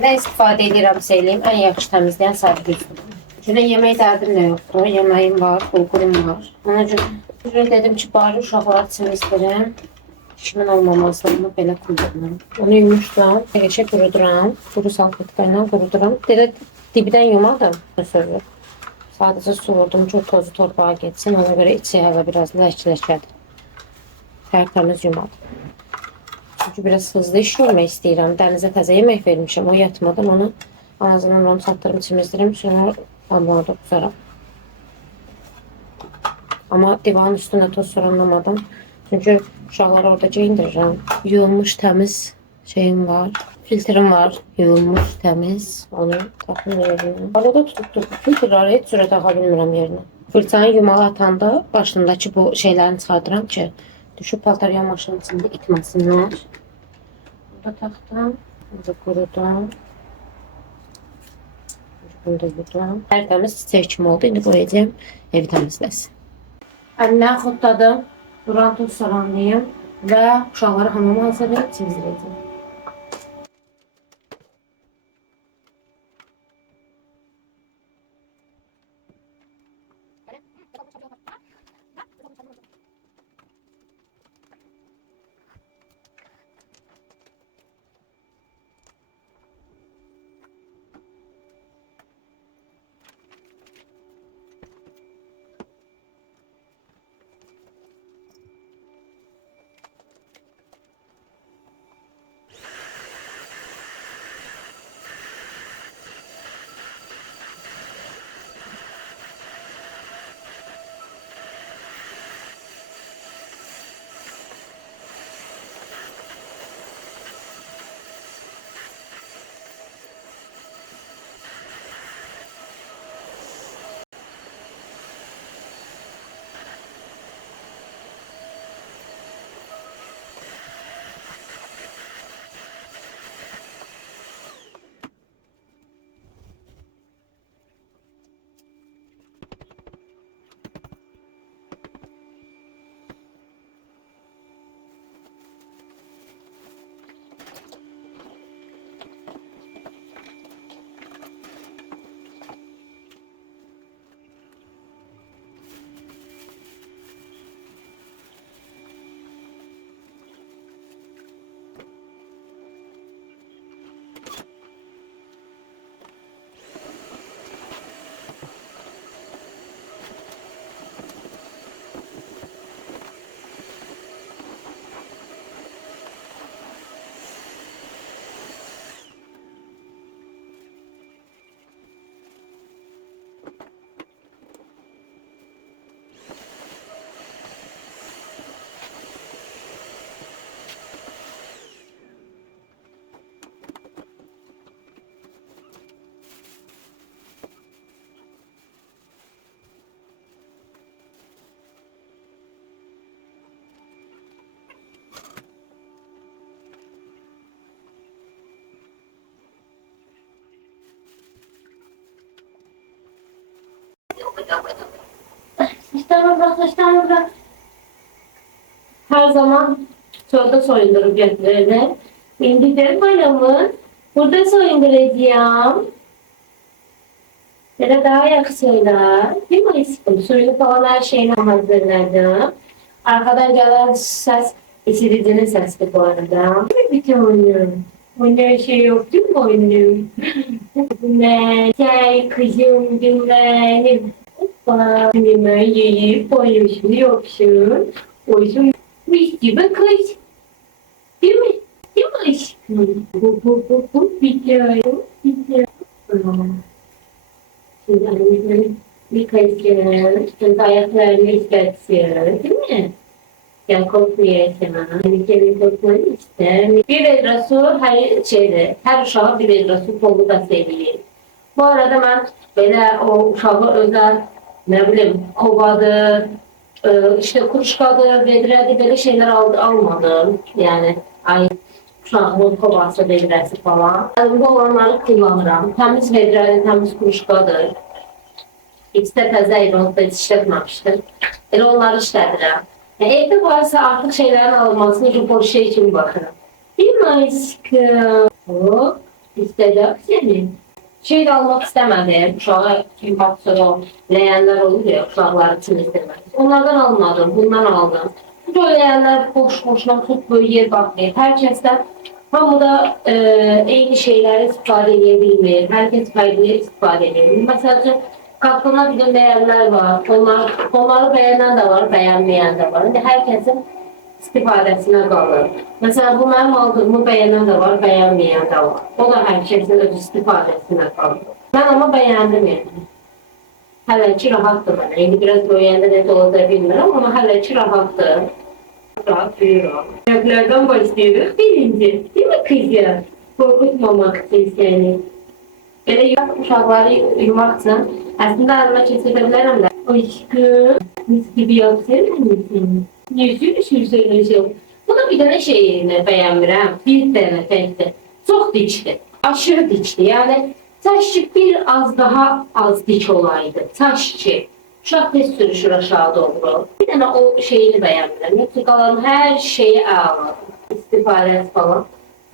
Nə istifadə edirəmsə eləyim, ən yaxşı təmizləyən sarı güzdür. Çünki yemək dərdim də yoxdur. Yeməğim var, bulgurum var. Ona görə dedim ki, bari uşaqları temizdirim. İşimin olmamazlığını belə qurduram. Onu yumuşdum, qəşəng quruduram. Quru salfetka ilə quruduram. Belə dibdən yumadım. Sadəcə su vurdum ki, o tozu torbağa getsin. Ona görə içi hələ biraz ləkələşədir. Tərtəmiz yumadım. Çünki biraz hızlı iş görmək istəyirəm. Dənizə təzə yemək vermişəm. O yatmadım. Onu ağzından onu çatdırım, temizdirim. Sonra damlağı da quzaram. Amma divanın üstünə toz soranlamadım. Çünkü uşaqları orada geyindirirəm. Yuyulmuş təmiz şeyim var. Filtrim var. Yuyulmuş təmiz. Onu taxım yerinə. Arada tutub filtrləri heç cürə taxa bilmirəm yerinə. Fırçanı yumağa atanda başındakı bu şeylərini çıxardıram ki, düşüb paltarya maşının içində itməsinlər. Burada taxdım. Burada qurudum. Bunu da yudum. Tərtəmiz çiçək kimi oldu. İndi qoyacağım. Evi təmizləsin. Əlimdən xodladım. Duran toz salamlayayım və uşaqları hamama hazırlayıb temizləyəcəm. Saçlarımı bırak, saçlarımı bırak. Her zaman çölde soyundurup götürürler. Şimdi de bayramı burada soyunduracağım. Böyle daha yakışıyorlar. Değil mi aşkım? Suyunu falan her şeyini hazırladım. Arkadan gelen ses içiricinin sesi bu arada. Bir oynuyorum. Oyunda şey yok değil mi oynuyorum? Şey kızım benim. Hoppa. Yemeği yiyip oynuyorsun yoksun. Oysun mis gibi kız. Değil mi? Değil mi aşkım? Bu bitiyor. Bitiyor. Şimdi annemizin bir kaşığı, şimdi ayaklarını istersin, değil mi? Yani korkmuyorsun ha. Yani kendin korkmanı ister. Bir litre su her uşağa bir litre su kolu da seviyor. Bu arada ben böyle o uşağı özel ne bileyim kovadır, işte kuşkadır, vedredir böyle şeyler almadım. Yani ay uşağımın kovası, vedresi falan. Elimde olanları kullanıram. Təmiz vedrədir, təmiz kuşkadır. İkisi də təzə idi, onu da heç işlətməmişdim. Elə onları işlədirəm. Evdə varsa artıq şeylərin alınmasını ki, boş şey kimi baxıram. Bir aşkım. Hop, istəyəcək seni. Şey də almaq istəmədim. Uşağa kim baxsın o ləyənlər olur ya, uşaqları için istirmək. Onlardan almadım, bundan aldım. Bu ləyənlər boş-boşuna tut böyle yer baxmayır. Hər kəsdən hamıda eyni şeyləri istifadə edə bilmir. Hər kəs fərqli istifadə edir. Məsələn, qapına bir də bəyənlər var. Onları bəyənən də var, bəyənməyən də var. İndi hər kəsin istifadəsinə qalır. Məsələn, bu mənim aldığımı bəyənən də var, bəyənməyən də var. O da hər kəsin öz istifadəsinə qalır. Mən amma bəyəndim yəni. Hələ ki rahatdır mənə. İndi biraz böyüyəndə necə olacaq bilmirəm, amma hələ ki rahatdır. Rahat duyuram. Ayaklardan başlıyoruz. Birinci, değil mi kızım? Korkutmamak için seni. Böyle uşaqları yumaq üçün əslində əlimə keçirdə də. Aşkım, mis gibi yapsın misin? Yüzü söyleyeceğim. Buna bir tane şeyini bəyənmirəm. Bir dənə təkdir. Çox dikdir. Aşırı dikdir. Yani saççı bir az daha az dik olaydı. Saççı. Uşaq tez sürüşür aşağı doğru. Bir dənə o şeyini bəyənmirəm. Yoxsa qalan hər şeyi əla. İstifadəsi falan.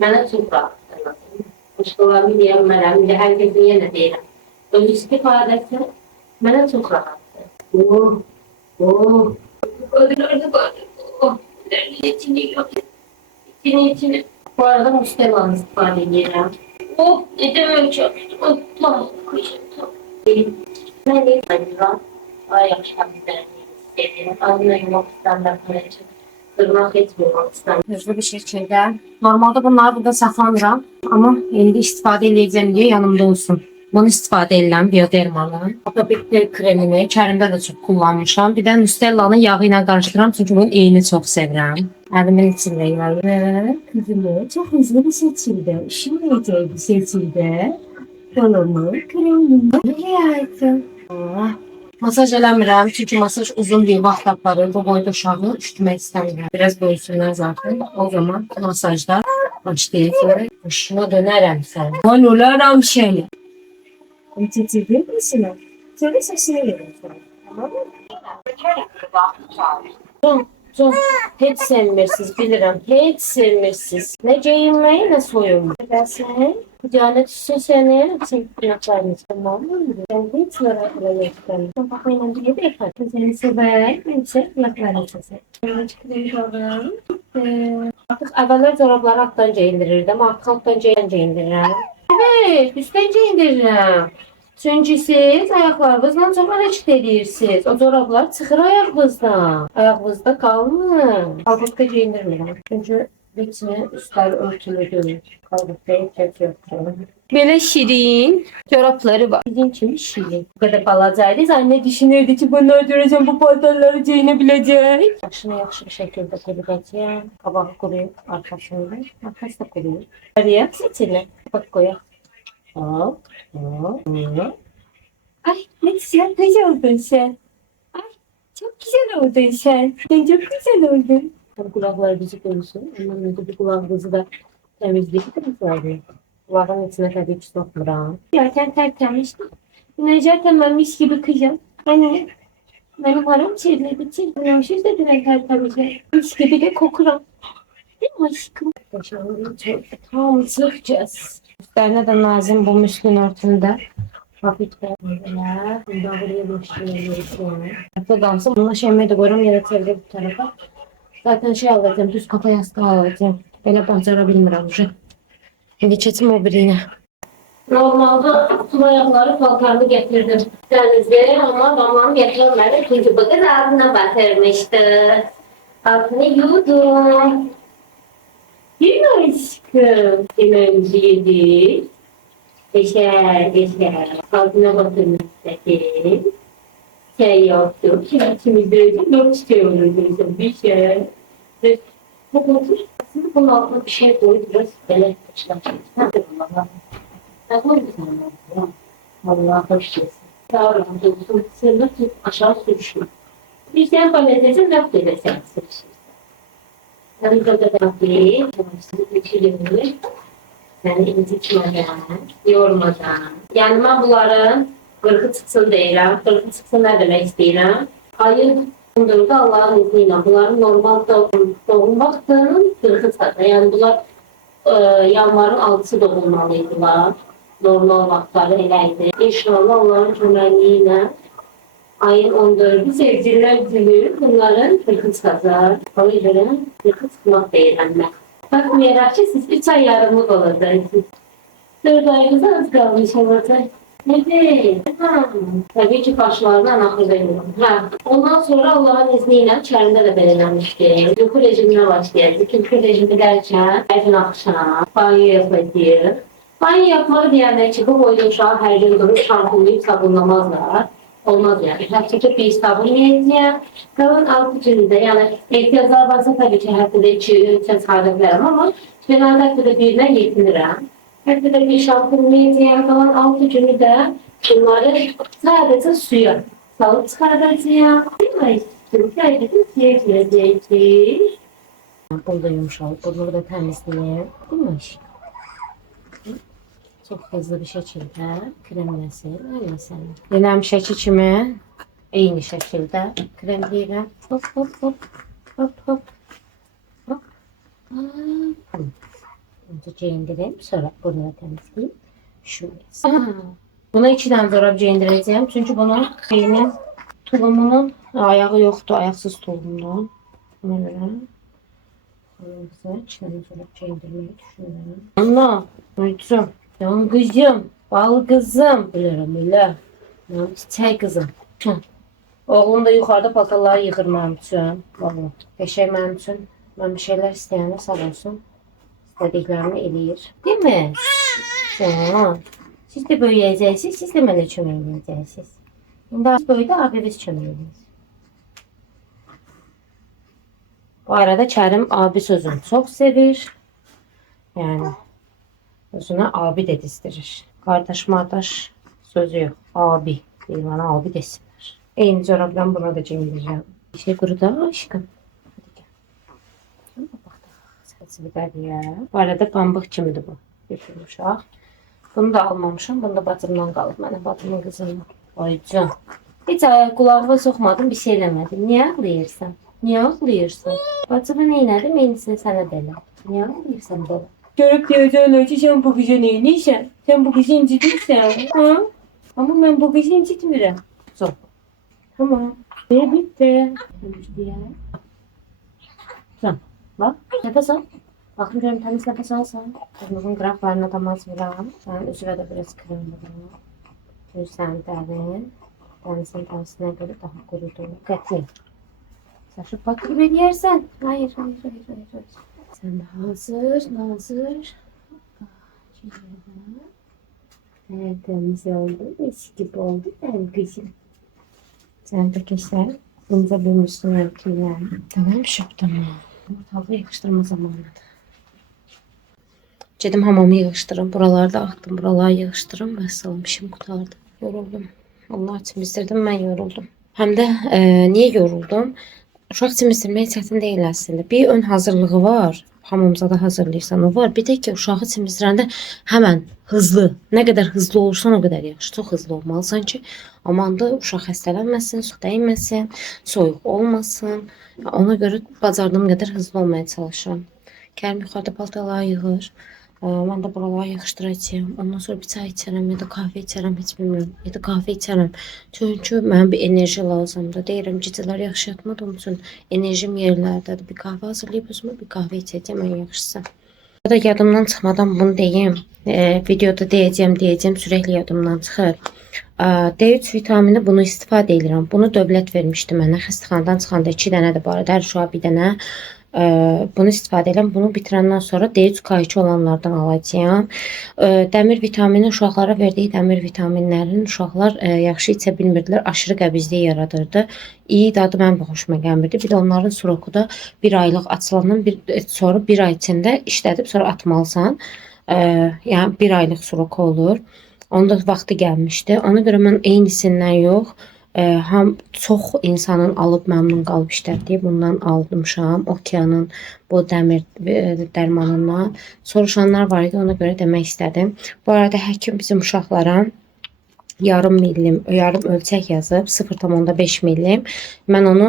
Mənə çox rahatdır. Başqalarını deyəmərəm. İndi hər kəsin yenə deyirəm. Öz istifadəsi mənə çox rahatdır. Oh. Öldü. Oh. İçini. Bu arada Müslüman istifade edirəm. Oh. Edəmək çox. Oh. Tamam. Ben de sanıyorum. Ay akşam güzel. Ağzına yumak istəmirəm. Tırnak etmiyorum istəmirəm. Hızlı bir şekilde. Normalde bunları burada saklanıram. Ama indi istifadə edəcəm diye yanımda olsun. Bunu istifadə edirəm biodermanın. Atopik kremini kərimdə də çox kullanmışam. Bir də Nustella'nın yağı ilə qarışdıram çünkü bunun iyini çox sevirəm. Əlimin içində yağı. Kızımı çok hızlı bir şekilde, işinmeyeceği bir şekilde kolumu, kremimi yaydım. Masaj eləmirəm çünkü masaj uzun bir vaxt aparır. Bu boyda uşağı üşütmək istəmirəm. Biraz böyüsünlər zaten. O zaman masajda başlayacaq. Başına dönərəm sən. Ben olaram şey. Çeçildir misin? Söyle sesini verin sana. Tamam mı? Çok hiç sevmirsiz bilirim. Hiç sevmirsiz. Ne giyinmeyi ne soyunmayı. Ben sen kucağına düşsün seni. Tırnaklarını tamam mı? Ben hiç merak etmiyorum. Bakmayın diye de yapar. Seni sever. Neyse tırnaklarını sever. Ben çıkıyorum. Artık evveler çorapları alttan giyindirirdim. Artık alttan giyindiririm. Evet, üstten giyindiririm. Çünkü siz ayaqlarınızla çox hərəkət edirsiniz. O corablar çıxır ayağınızdan. Ayağınızda qalmır. Qalbıqda geyindirmirəm. Çünkü içini üstləri örtülüdür. Qalbıqda ehtiyac yoxdur. Belə şirin corabları var. Bizim kimi şirin. Bu qədər balacaydı. Anne düşünürdü ki bunlar görəcəm bu paltarları giyinebiləcək. Başını yaxşı bir şəkildə qurudacağım. Qabağı quruyub arkasında. Arkası da quruyub. Arayaq seçilir. Bak qoyaq. Hop. Ay ne güzel oldun sen. Ay çok güzel oldun sen. Sen çok güzel oldun. Kulakları bizi korusun. Ondan önce bir kulağımızı da temizleyip temizlerdi. Kulağın içine tabii ki sokmuram. Yerken tertemiz. Güneşerken ben mis gibi kıyım. Hani benim haram çevrildi. Çevrilmişiz de direkt tertemiz. Mis gibi de kokuram. Değil mi aşkım? Tam sıkacağız. Üstlerine de lazım bu müslün örtümde. Hafif de böyle. Bunda buraya boşluyoruz yani. Hatta kalsın. Bununla şeyime de koyarım ya da çevre bu tarafa. Zaten şey alacağım. Düz kafa yastığı alacağım. Böyle bacara bilmirəm уже. Şimdi çetim o birine. Normalde su ayakları paltarını getirdim denizde ama babam getirmedi çünkü bu kız ağzına batırmıştı. Altını yudum. Değil mi aşkım? Yemeğimizi yedik. Geçer. Altına batırmıştık. Şey yoktu. Şimdi böyle yok çıkıyoruz. Bir şey. Bu otur. Aslında bunun altına bir şey koyup biraz böyle çıkartacağız. Hadi Allah'ım. Ben koydum sana. Vallahi hoş geldin. Sağ olun. Dostum. Sen nasıl aşağı sürüşme. Bir sen paylaşacaksın. Laf gelirsen sürüşürsün. Ben burada da değil. Sizi geçirebilir. Yani incitmeden, yormadan. Yani ben bunların qırğı çıxsın deyirəm. Qırğı çıxsın nə demək istəyirəm? Ayın 14'ü Allah'ın izniyle. Bunların normal doğum vaxtının qırğı çıxacaq. Yani bunlar yanvarın 6'sı doğulmalıydılar. Normal vaxtları eləydi. İnşallah onların köməkliyi ilə ayın 14'ü sevgililer günü bunların qırğı çıxacaq. Ona görə qırğı çıxmaq deyirəm mən. Bakmayarak ki siz 3 ay yarımlık olacaksınız. 4 ayınız az kalmış olacak. Evet. Tabii ki başlarından akıl veriyorum. Ondan sonra Allah'ın izniyle çərində də belirlenmişdi. Yuxu rejiminə başlayacaq. Yuxu rejimi derken her gün akşam banyo yapacağız. Banyo yapmalı diyenler çıkıp oyun uşağı her gün durup şampuanlayıp sabunlamazlar. Olmaz yani. Haftada bir sabun yiyeceğim. Kalan 6 günde yani ehtiyaclar varsa tabii ki haftada 2-3 saadet verem ama genelde haftada birine yetinirim. Haftada bir şampuan yiyeceğim. Kalan 6 günü de bunları sadece suya salıp çıkaracağım. Sadece suya gireceğim. Bunu da yumuşalıp bunu da temizleyeyim. Değil mi aşkım? Çok hızlı bir şekilde kremlesin. Öyle sen. Yine şəkil kimi eyni şəkildə kremləyirəm. Hop hop hop. Hop hop. Hop. Önce geyindireyim. Sonra bunu temizleyeyim. Şöyle. Buna 2 dənə zorab geyindirəcəyim. Çünkü bunun beynin tulumunun ayağı yoktu. Ayaksız tulumdu. Ona göre. Kızı 2 dənə zorab geyindirmeyi düşünüyorum. Anla. Uyutum. Canım kızım, bal kızım. Bilirim öyle. Benim çiçek kızım. Oğlum da yukarıda paltarları yıkır benim için. Vallahi. Eşek benim için. Ben bir şeyler isteyene sağ olsun. İstediklerini eləyir. Değil mi? Canım. Siz de böyüyeceksiniz, siz de mənə kömək edəcəksiniz. İndi az böyüdü, abimiz kömək edəcək. Bu arada Kərim abi sözünü çok sevir. Yani özüne abi dedizdirir. Kardeş mardaş sözü yok. Abi. Bir bana abi desinler. Eyni çorabdan buna da giyindireceğim. Bir şey kurudu aşkım. Hadi gel. Şuna bak da. Saçı bir ya. Bu arada pambıq kimidir bu. Götürmüşək. Bunu da almamışım. Bunu da bacımdan qalıb. Mənə bacımın qızından. Ay can. Hiç kulağıma sokmadım. Bir şey eləmədim. Niye ağlayırsan? Niye ağlayırsan? Bacıma neynədim? Eynisini sənə dedim. Niye ağlayırsan belə? Görüp diyeceğim ki sen bu kızı neyniysen? Sen bu kızı incitirsen. Ha? Ama ben bu kızı incitmiyorum. Son. Tamam. Ne bitti? Son. Bak. Nefes al. Bakın görüm temiz nefes alsan. Kırmızın graflarına da mazviram. Ben üzere de biraz kremledim. Yüzden derin. Denizin tersine göre daha kuruduğunu getir. Saçıp bakır beni yersen. Hayır. Sen de hazır. Tertemiz oldu. Eski gibi oldu. Ben kızım. Sen de keser. Bunu da bulmuşsun erkeğler. Tamam tamam. Ortalığı yığıştırma zamanıdır. Gedim hamamı yığıştırım. Buraları da aktım. Buraları yığıştırım. Vəssalam işim qutardı. Yoruldum. Allah çimizdirdim. Ben yoruldum. Hem de niye yoruldum? Uşaq çimizdirmək çətin deyil əslində. Bir ön hazırlığı var. hamımıza da hazırlayırsan o var. Bir də ki, uşağı çimizdirəndə həmən hızlı, nə qədər hızlı olursan o qədər yaxşı. Çox hızlı olmalısan ki, aman da uşaq xəstələnməsin, su dəyməsin, soyuq olmasın. Ona görə bacardığım qədər hızlı olmaya çalışıram. Kərim yuxarıda paltaları yığır. Mən də buraları yığışdıracağam. Ondan sonra bir çay içərəm ya da kahve içərəm, heç bilmirəm. Ya da kahve içərəm. Çünki mənə bir enerji lazımdır. Deyirəm, gecələr yaxşı yatmadığım üçün enerjim yerlərdədir. Bir kahve hazırlayıb özümə bir kahve içəcəm ən yaxşısı. Ya da yadımdan çıxmadan bunu deyim. Videoda deyəcəm, sürekli yadımdan çıxır. D3 vitamini bunu istifadə edirəm. Bunu dövlət vermişdi mənə. Xəstəxanadan çıxanda 2 dənədir bu arada. Hər uşağa bir dənə. Bunu istifadə edirəm. Bunu bitirəndən sonra D3 K2 olanlardan alacağam. Dəmir vitamini uşaqlara verdiyi dəmir vitaminlərin uşaqlar yaxşı içə bilmirdilər. Aşırı qəbizlik yaradırdı. İyi dadı mənim də xoşuma gəlmirdi. Bir də onların suroku da 1 aylıq açılandan sonra 1 ay içində işlədib sonra atmalısan. Yəni 1 aylıq suroku olur. Onda vaxtı gəlmişdi. Ona görə mən eynisindən yox, çox insanın alıb məmnun qalıb işlətdiyi bundan almışam. Okeanın bu dəmir dərmanından. Soruşanlar var idi, ona görə demək istədim. Bu arada həkim bizim uşaqlara yarım ölçək yazıb, 0,5 millim. Mən onu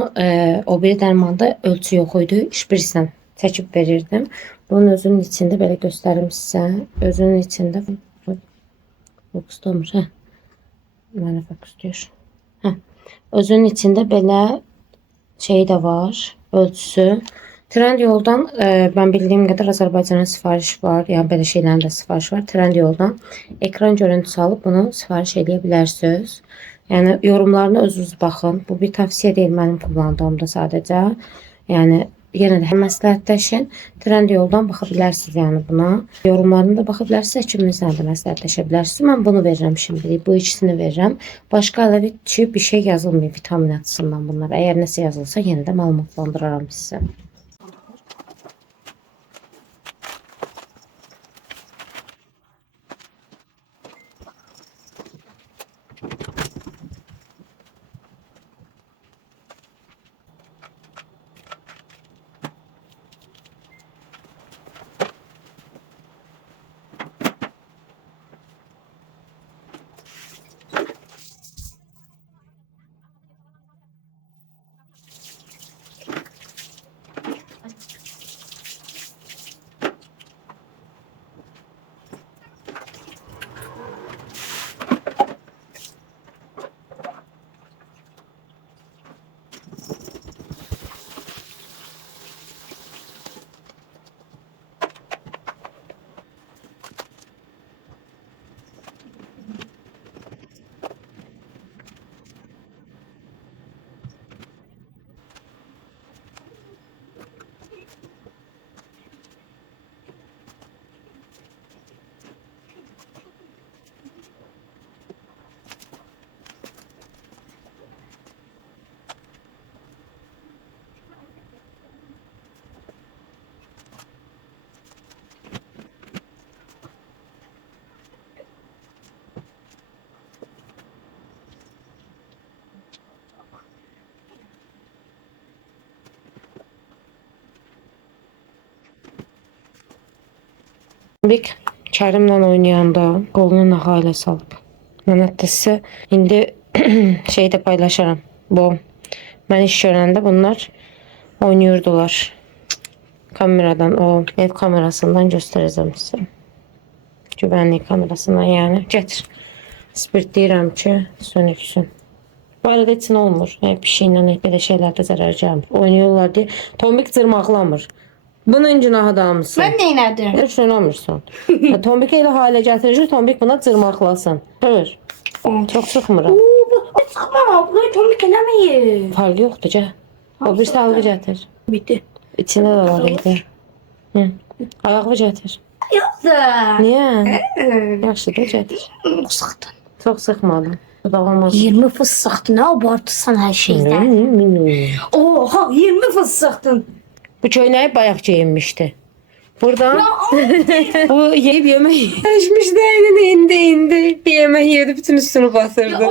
o biri dərmanda ölçü yox idi, şprislə çəkib verirdim. Bunun özünün içində belə göstərim sizə. Özünün içində fokuslamır. Mənə fokuslayır. Özünün içində belə şey də var, ölçüsü. Trendyoldan ben bildiyim qədər Azərbaycana sifariş var, yəni belə şeylərin də sifariş var. Trendyoldan ekran görüntüsü alıb bunu sifariş edə bilərsiniz. Yəni yorumlarına özünüz baxın. Bu bir tavsiyə deyil mənim kullandığımda sadəcə. Yəni yenə də məsləhətləşin. Trendyoldan baxa bilərsiniz yəni buna. Yorumlarına da baxa bilərsiniz, həkiminizlə də məsləhətləşə bilərsiniz. Mən bunu verirəm şimdilik, bu ikisini verirəm. Başqa əlavə bir şey yazılmıyor vitamin açısından bunlar. Əgər nəsə yazılsa yenə də məlumatlandıraram sizə. Tombik Kərimlə oynayanda qolunu naxa ilə salıb. Mən hətta sizə indi şeydə paylaşaram. Bu mən iş görəndə bunlar oynayırdılar. Kameradan, o ev kamerasından göstərəcəm sizə. Güvənlik kamerasından yəni. Gətir. Spirt deyirəm ki, sönüksün. Bu arada heç nə olmur. Pişiklə belə şeylərdə zərər gəlmir. Oynayırlar deyə. Tombik cırmaqlamır. Bunun günahı da hamısı. Ben neynədim? Heç oynamırsan. Tombik elə halə gətirir ki, Tombik buna cırmaqlasın. Hör. Çox sıxmıram. Sıxma, burayı tombik eləməyib. Farkı yoxdur, gəl. O bir salğı gətir. Bitti. İçində də var idi. Hı. Ayağı gətir. Yoxdur. Niyə? Yaxşı da gətir. Sıxdın. Çox sıxmadım. Dağılmaz. 20 fıs sıxdın, nə abartırsan hər şeydən. Oha, 20 fıs sıxdın. Bu köynəyi bayaq geyinmişdi. Buradan bu yeyib yemək yemişdi, indi. Yemək yedi, bütün üstünü batırdı.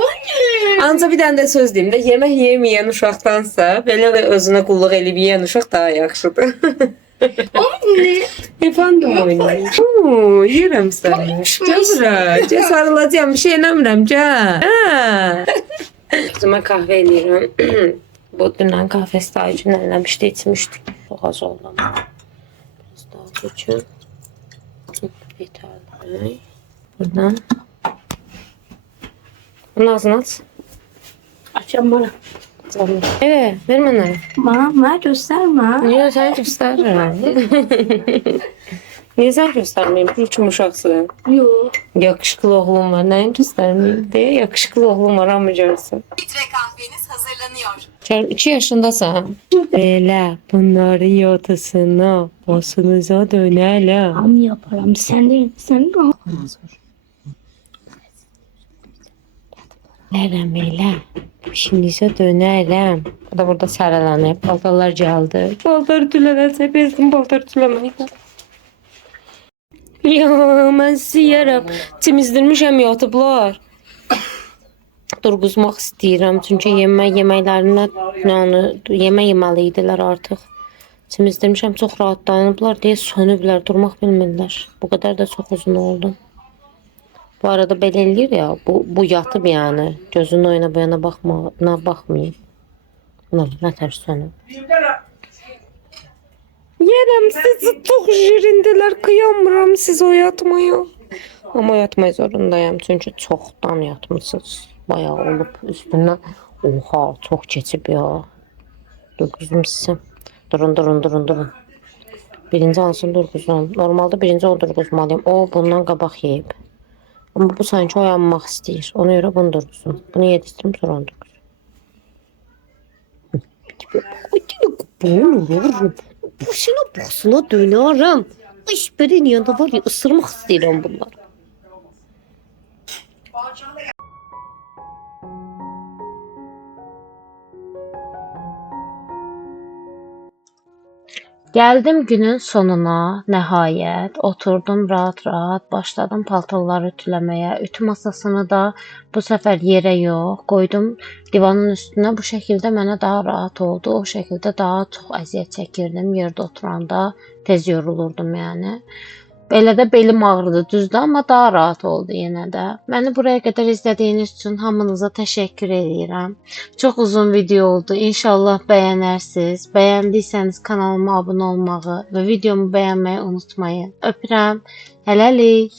Ancaq bir dənə də söz deyim də, yemək yeməyən uşaqdansa belə özünə qulluq eləyib yeyən uşaq daha yaxşıdır. Efendim oynayayım. Oo, yerim seni. Cəbra, sarılacağım bir şey eləmirəm, gəl. Kızıma kahve eləyirəm. Bu dünən kahve sitayı üçün eləmişdi, içmişdik. Çok az oldu. Biraz daha üçün. Yeterli. Buradan. Bunun ağzını aç. Açam bana. Evet, ver bana. Bana gösterme. Niye sen gösterirəm? Niye sen göstermeyeyim? Hiç yumuşaksın. Yok. Yakışıklı oğlum var. Neyin göstermeyeyim diye. Yakışıklı oğlum var ama görsün. Filtre kahveniz hazırlanıyor. Sen 2 yaşındasın. Böyle bunların yatısına basınıza dönelim. Am yaparım. Sen de al. Lərəm elə. Başınıza dönərəm. Bu da burada sərələnib. Paltarlar gəldi. Paltar ütülənəcək. Bezdim paltar ütüləməkdən. Ya mən siyərəm. Temizdirmişəm yatıblar. Durğuzmaq istəyirəm. Çünki yeməklərinə yemək yeməli idilər artıq. Temizdirmişəm. Çox rahat dayanıblar deyə sönüblər. Durmaq bilmirlər. Bu qədər də çox uzun oldu. Bu arada belə eləyir ya, bu yatıb yəni. Gözünün oyuna bu yana baxmayın. Nə tərs sönüb. Yerəm sizi çox şirindilər, kıyamıram siz oyatmaya. Ama oyatmaya zorundayım çünkü çoxdan yatmışsınız. Bayağı olub üstündən. Oha, çox keçib ya. Durğuzum sizə. Durun. Birinci hansını durğuzum? Normalde birinci o durğuzmalıyım. O bundan qabaq yeyib. Ama bu sanki oyanmaq istəyir. Ona görə bunu durğuzum. Bunu yediştirim sonra onu durğuzum. Başına dönərəm. İş berin yanında var ya, ısırmaq istəyirəm bunları. Geldim günün sonuna nəhayət. Oturdum rahat başladım paltarları ütüləməyə. Ütü masasını da bu səfər yerə yox, qoydum divanın üstünə. Bu şəkildə mənə daha rahat oldu. O şəkildə daha çox əziyyət çəkirdim yerdə oturanda. Tez yorulurdum yəni. Belə də belim ağrıdı düzdür, amma daha rahat oldu yenə də. Məni buraya qədər izlədiyiniz üçün hamınıza təşəkkür edirəm. Çox uzun video oldu. İnşallah bəyənərsiniz. Bəyəndiysəniz kanalıma abunə olmağı və videomu bəyənməyi unutmayın. Öpürəm. Hələlik.